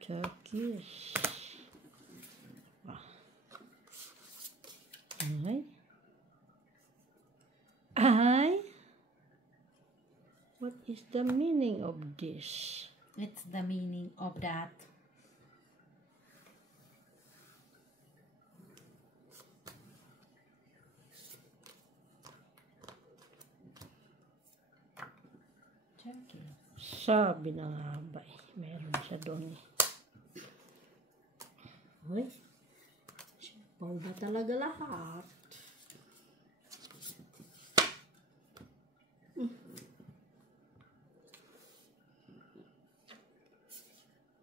Jackish. Ay. What is the meaning of this? It's the meaning of that. Jackie. Sabi na nga ba eh. Meron siya doon eh. Uy. Sipaw ba talaga lahat?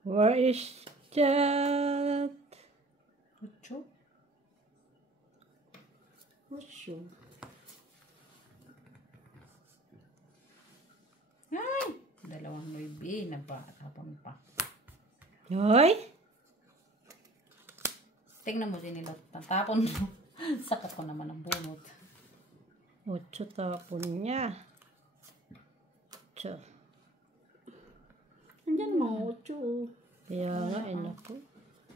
Where is that? Kucho? Pusyo. Ay! Dalawang Louis na ba? Tapon pa. Hoy? Tingnan mo din nila. Tapon mo. Sakat ko naman ang bunot. 8 tapon niya. 8. Andyan mo, 8. Kaya nga, naku.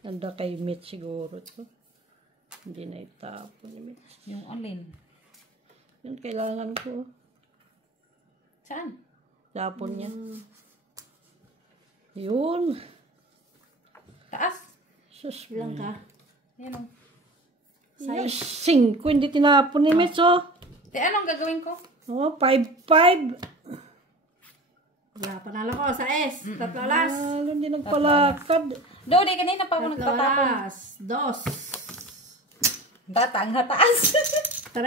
Nanda kay Mitch siguro to. Hindi na itapon ni Mitch. Yung alin? Yun, kailangan ko. Saan? Tapon niya. Yun. Taas? Sus, Ilang ka? Yan o. Yes, 5. Hindi tinapon ni Mitch, oh. Anong gagawin ko? Oh, 5. Wala, panalo ko sa S. Tatlo alas. Hindi nagpalakad. Dodi, kanina pa ako Tatlo nagtatapon. alas. 2. Bata ang hataas. 3,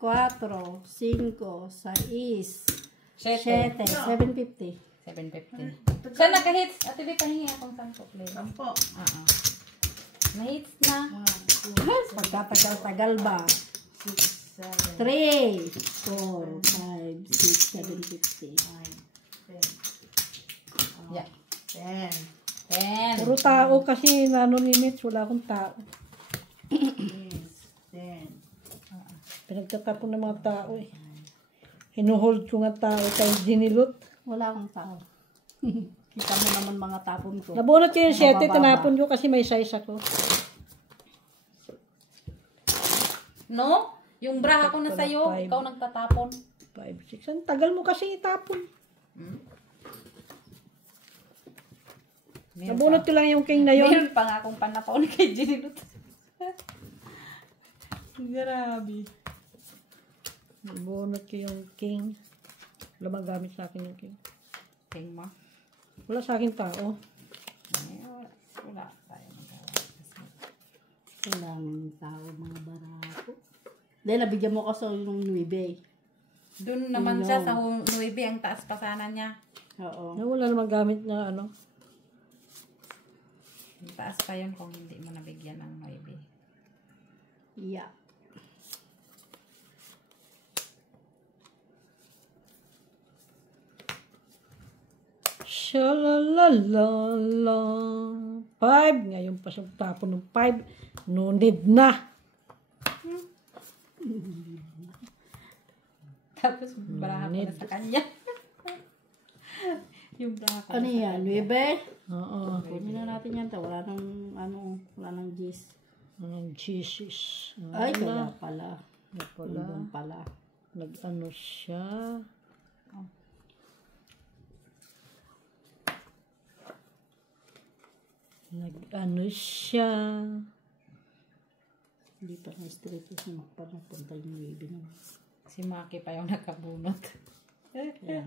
4, 5, 6, 7, 750. 750. Siya naka-hits. Ate, di pahingi akong 10 play. 10. Na-hits na. Pagkatagal-tagal ba? 3, 4, 5, 6, 750. Yeah. 10. 10. Puro tao kasi na ano ni Mitch, wala akong tao. 10. Pinagtatapon ng mga tao eh. Hinuhold ko nga tao kay Ginilot. Wala akong tao. Kita mo naman mga tapon ko. Nabunot ko yung 7, Mabababa. tinapon ko kasi may size ako. No? Yung bra ko na sa'yo, Five. ikaw nagtatapon. 5, 6. Ang tagal mo kasi itapon. Nabunot ko lang yung king na yun. Meron pa nga akong panakaw ni kay Ginilot. Grabe. Nabunot ko yung king. Wala bang gamit sa akin yung king? King mo? Wala sa akin tao. Wala tayo magawa. Wala ng tao, mga barako. Dahil nabigyan mo kasi yung 9. Doon naman siya sa 9 ang taas pa sana niya. Oo. Wala namang gamit na ano. Ang taas pa yun kung hindi mo nabigyan ng 9. Yeah. Shalalala. 5. Ngayon pa siya tapon ng 5. No need na. Tapos bra ko na sa kanya. Yung bra ko. Ano yan? 9? Oo. Kunin na natin yan. Wala nang gis. Ang Jesus. Ay, kaya pala. Wala. Doon pala. Nag-ano siya. Nag-ano siya. Hindi pa na straight yung panapunta yung 9 naman. Si Maki pa yung nakabunot. Kaya nga.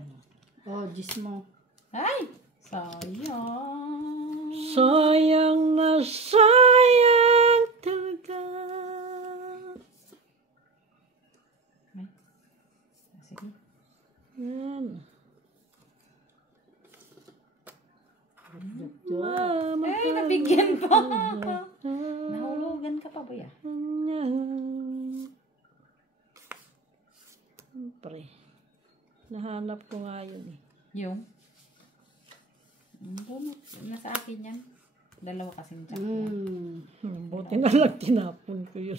Oh, gis mo. Ay! Sayang. Sayang na sayang talaga. Ay. Sige. Yan. Ay, nabigyan pa. Nahulugan ka pa ba ya? Siyempre. Nahanap ko nga yun eh. Yung? Bunot. Nasa akin yan. Dalawa kasing jack. Buti na lang tinapon ko yun.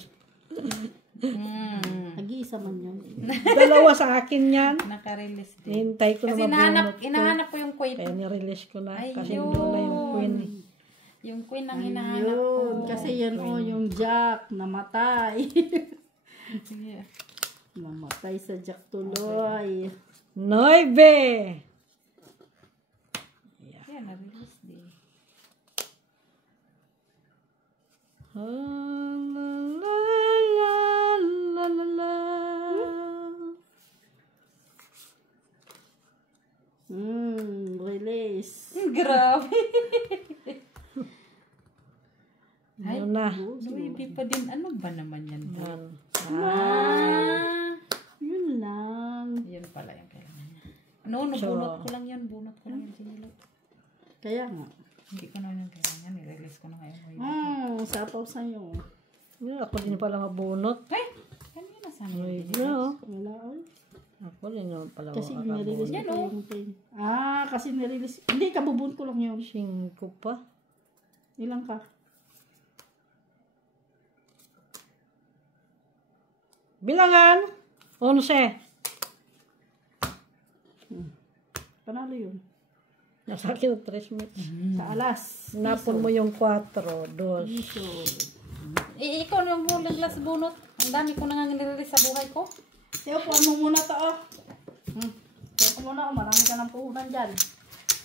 Nag-iisa man yun. Dalawa sa akin yan. Naka-release din. Hintay ko Kasi na mabunot ko. hinahanap ko yung queen. Kaya nirelease ko na. Ay, Kasi yun. doon na yung queen eh. Yung queen ang hinahanap ko. Yun. Kasi yan yung jack. Namatay. Sige. Namatay sa jack tuloy. 9! Yan, na-release din. La la la la la la. Release. Grabe. Ay, Ano na? Louis pa din. Ano ba naman yan? Yan. Yun lang. Yan pala yung kailangan niya. No, bunot ko lang yan. Bunot ko lang yan. Sinilot. Kaya nga. Hindi ko na yung kailangan. I-release ko na ngayon. Sapaw sa'yo. Ako din pala mabunot. Ay! Kanina sana Ay, yung no. Wala all. Ako din naman pala Kasi makakabunot. nirelease ko pa yung pin. Kasi nirelease. Hindi, kabubun ko lang yun. 5 pa. Ilang ka? Bilangan. 11. Panalo yun. Nasa akin ang 3 minutes. Sa alas. Napon mo yung 4, 2. Piso. Ikaw yung huling last bunot. Ang dami ko nang nire-release sa buhay ko. Tiyo, puan mo muna to, oh. Tiyo ko muna, oh. Marami ka ng puhunan dyan.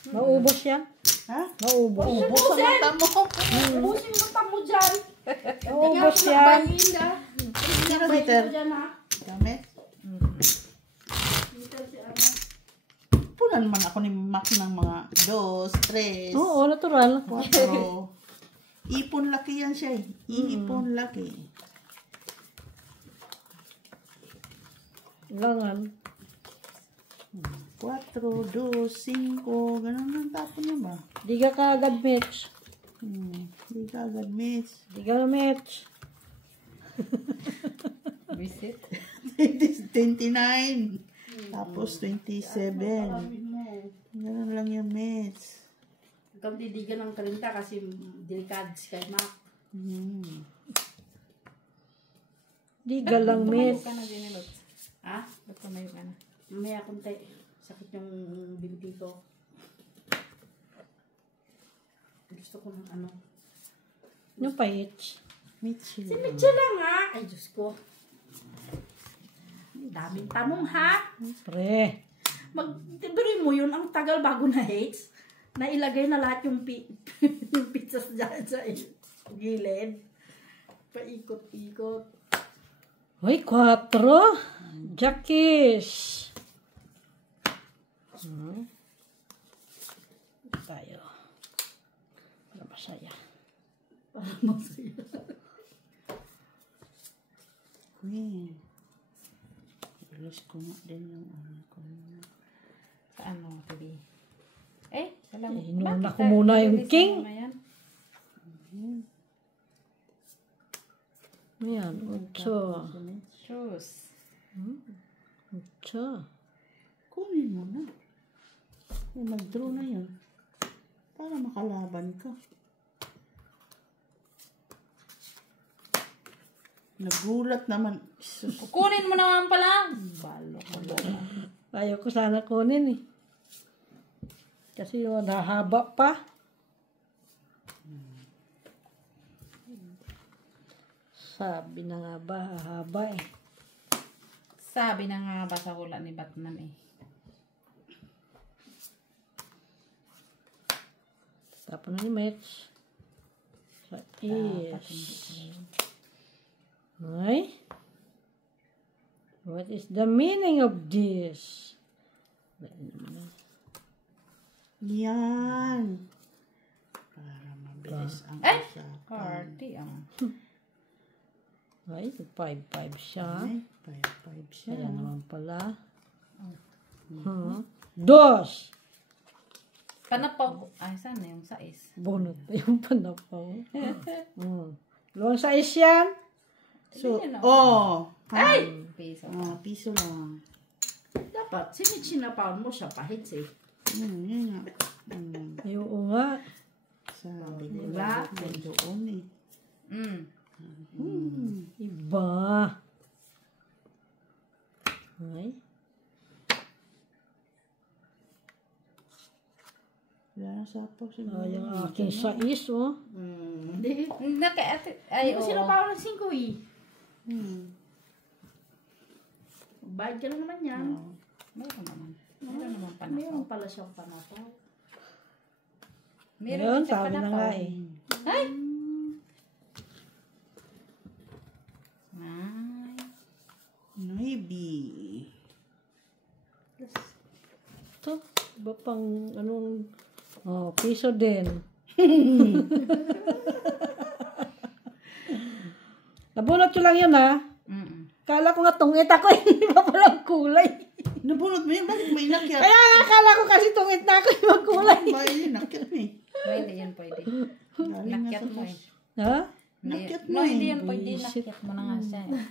Naubos yan. Ha? Naubos. Ubus ang mata mo. Ubusin mo mata mo dyan. Naubos yan. Sino Peter? dyan, ha? Gamit. Punan man ako ni Mac ng mga 2, 3, Oo, natural. 4. Ipon laki yan siya eh. Ipon laki. Ilangan. 4, 2, 5. Ganun lang tapon niya ba? Di ka kaagad, Mitch. Hindi ka agad, Mitch. Di ka na, Mitch. Visit. 29. Tapos 27. Ganun lang yung Mitch. Ikaw didigan ng 30 kasi delikado si kay Mac. Di ka lang, Mitch. Ka na Jenilot. Ha? Ba't tumayo ka na? Mamaya kunti. Sakit yung binti ko. Gusto ko ng ano. Yung pahit. Mitch. Si Mitchell lang ha. Ay, Diyos ko. Daming tanong ha. Pre. Magtibirin mo yun. Ang tagal bago na hates. Nailagay na lahat yung, yung pizzas dyan sa gilid. Paikot-ikot. Hoy, 4. Jackies. Tayo. Para masaya. Para masaya. Queen. Ilos ko nga din yung ano ko. Sa ano, tabi. Alam mo. Inuna ko muna yung king. Ayan. Ayan, 8. Shoes. 8. Kunin mo na. Mag-draw na yun. Para makalaban ka. Nagulat naman. Sus. Kukunin mo naman pala. Balo. Ayaw ko sana kunin eh. Kasi yung nahaba pa. Sabi na nga ba, haba eh. Sabi na nga ba sa hula ni Batman eh. Tapos na ni Mitch. Sa is. Ay? What is the meaning of this? Yan. Para mabilis ang usapan. Party ang. Ay, 5-5 siya. Ay, 5 siya. Kaya naman pala. Dos! Panapaw. Ay, saan na yung sais? Bunot pa yung panapaw. Luwang sais yan. So, Ayun, Ay! Piso. Piso lang. Dapat, sinitsinapawan mo siya pahit eh. Yun nga. Ay, oo nga. Sabi ko Diba? doon eh. Iba. Ay. Wala na sapaw siguro. Ay, ang aking sais, oh. Hindi. Nakaate. Ay, oo. Sinapawan ng 5 eh. Bayad ka lang naman yan. Meron naman. Meron naman panapaw. Mayroon pala siyang panapaw. Meron Ayun, din siya sabi na panapaw. nga eh. Ay! Ay. Maybe. Ito, iba pang anong, piso din. Nabunot ko lang yun, ha? Kala ko nga tungit ako, iba palang kulay. Nabunot mo yan? Bakit may nakyat? Kaya nga, kala ko kasi tungit na ako, iba kulay. Ba, yun, nakyat mo eh. Pwede yan, pwede. Nakyat mo eh. Ha? Nakyat No, mo hindi eh. yan pwede. Nakyat mo na nga siya eh.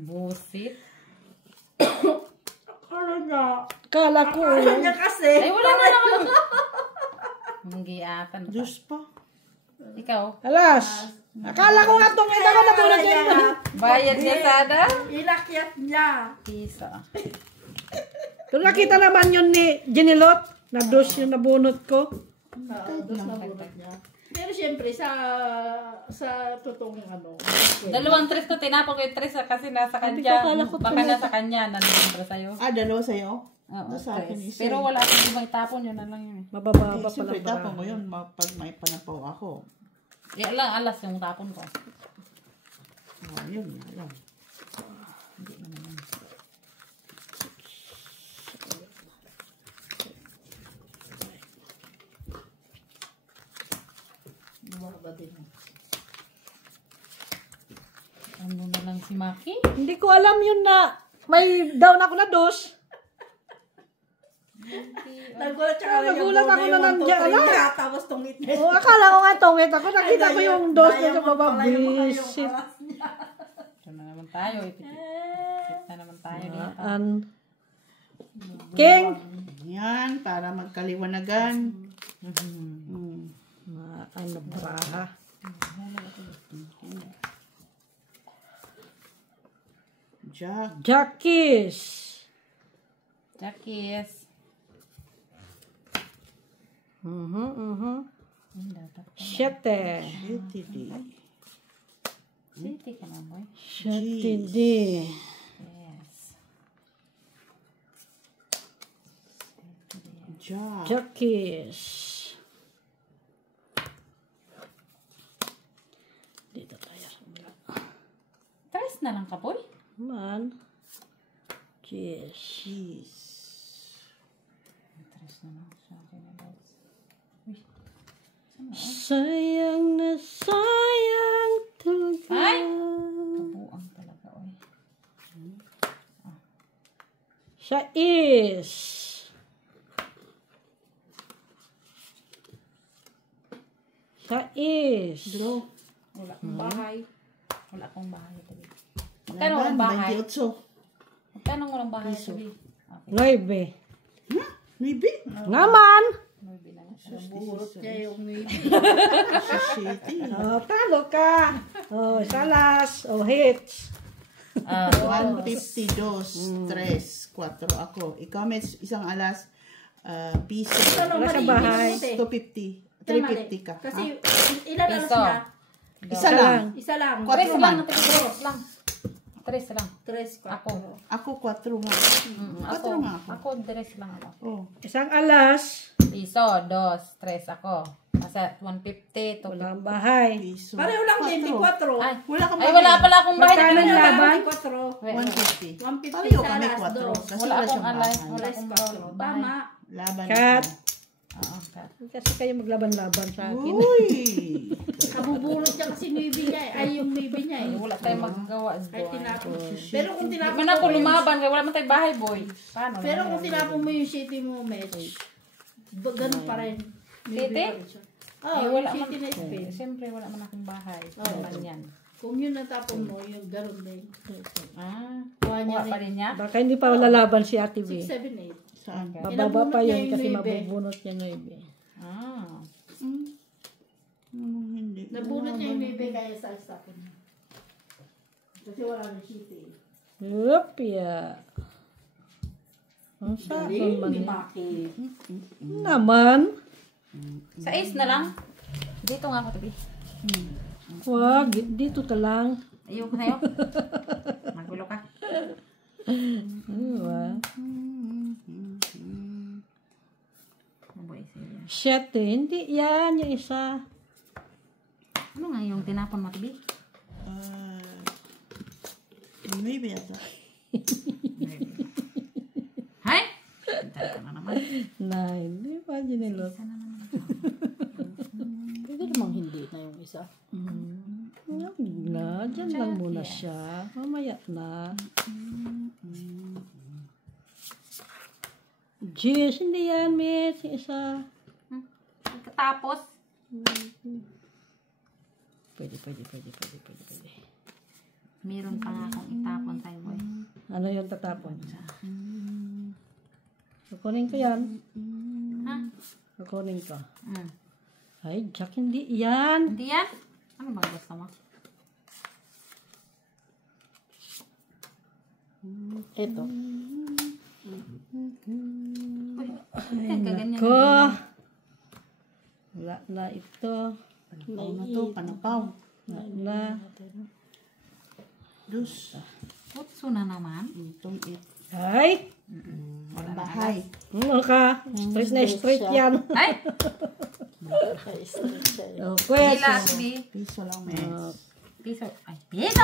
Busit. Kala ko, Ano niya kasi? Ay, wala na naman. Manggiatan. Diyos pa. Ikaw? alas. Akala ko nga tungit ako, nabunot yun. Bayad niya sana? Inakyat niya. Piso. Kung nakita naman yun ni Jenilot, na dos yung nabunot ko. Dos na bunot niya. Pero siyempre, sa totoong ano. Dalawang tres ko, tinapon ko yung tres kasi nasa Hindi kanya. ko akala ko Baka nasa kanya, nandun tres sa'yo. Dalawa sa'yo? Oo, Sa akin tres. isa. Pero wala akong ibang itapon, yun na lang yun. Mababa pa pala. Siyempre, tapon ko yun pag may panapaw ako. Yan lang, alas yung tapon ko. Yun nga lang. Bumaba din. Ano na lang si Maki? Hindi ko alam yun na may down ako na dos. Nagulat siya. Nagulat ako na nandiyan. Tapos tungit na. Oh, akala ko nga tongit ako. Nakita ko yung dos na sa baba. Visit. Ito na naman tayo. Ipit na naman tayo dito. King. Yan, para magkaliwanagan. Ano braha. Jack. Jackies. Jackies. Siyete. City ka na, boy. Siyete D. Yes. Jack. Jackies. Dito tayo. Tres na lang ka, boy. Man. Jeez. Cheese. Tres na lang sa akin na, guys. Sayang na sayang talaga. Ay! Kabuang talaga, oy. Siya is. Siya is. Draw. Wala akong bahay. Wala akong bahay. Magkano Laban, ang bahay? 28. Magkano ang walang bahay? Sabi. Okay. 9. Huh? Maybe. Naman. Maybe lang. Burot niya yung maybe. City. Oh, talo ka. Oh, salas. Oh, hits. 150, 2, 3, 4 ako. Ikaw may isang alas, piso. Wala sa bahay. 250. 350 ka. Kasi ilan alas Piso. niya? Isa lang. Isa lang. Tres 4 lang. man. Tres lang. Tres lang. 3, 4. Ako. Ako 4 nga. 4 nga ako. Ako, tres lang ako. Oh. Isang alas. Piso, 2, 3 ako. Nasa 150 to. Wala ang bahay. Piso. Pareho lang din, 24. Ay, Wala ka ba? ay, wala pala akong bahay. Magkano Wala laban? 150. 150 Pareho sa kami alas 4. 2. Kasi Wala wala akong siyang alay. bahay. Wala akong bahay. Tama. Laban Cut. ako. Oo, cut. Kasi kayo maglaban-laban sa akin. Uy! Kabubulot niya kasi maybe niya. Ay, yung maybe niya eh. Wala tayong magagawa. Ay, tinapon. Pero kung Di tinapon man ako mo yung- lumaban, kaya wala man tayong bahay, boy. Paano? Pero kung tinapon mo yung city mo, match, ganun pa rin. City? Oo, Eh, yung wala man. city na space. Siyempre, wala man akong bahay. Oo. Naman yan. Kung yun natapon mo, yung ganun din. Ah, Kuha niya kuha pa rin niya? Baka hindi pa lalaban si Ate B. 6, 7, 8. Saan? Bababa Inabunot pa niya yun yung kasi 9. mabubunot niya 9. Ah. Hindi. Nabunot niya yung maybe kaya sa tapon niya. Kasi wala na city. Upya. Ang saan man Ni yun? Maki. Naman. Sa ace na lang? Dito nga ako, tabi. Wag, dito ka lang. Ayoko sa'yo. Magulo ka. Mabuhay sa'yo. Siyete, hindi yan, yung isa. Ano nga yung tinapon mo, tabi? Maybe ata. Hay? Hinta ka na naman. Nine, di ba, Ginilot? Pwede namang hindi na yung isa. Wag na, dyan lang muna siya. Mamaya na. Jeez, hindi yan, Mitch. Yung isa. Katapos. Pwede. Meron pa nga akong itapon tayo, boy. Ano yung tatapon? Kukunin ko yan. Ha? Kukunin ko. Mm. Ay, Jack, hindi yan. Hindi yan? Ano bang gusto mo? Ito. Kaganyan. Ko. Wala na ito. Panapaw na to. Panapaw. Wala na. Dus. Putso na naman. Itong it. Ay! Bahay. Ano ka? Straight na straight yan. Ay! Oh, kwes. Sila, tabi. Piso lang, may. Piso. Ay, piso!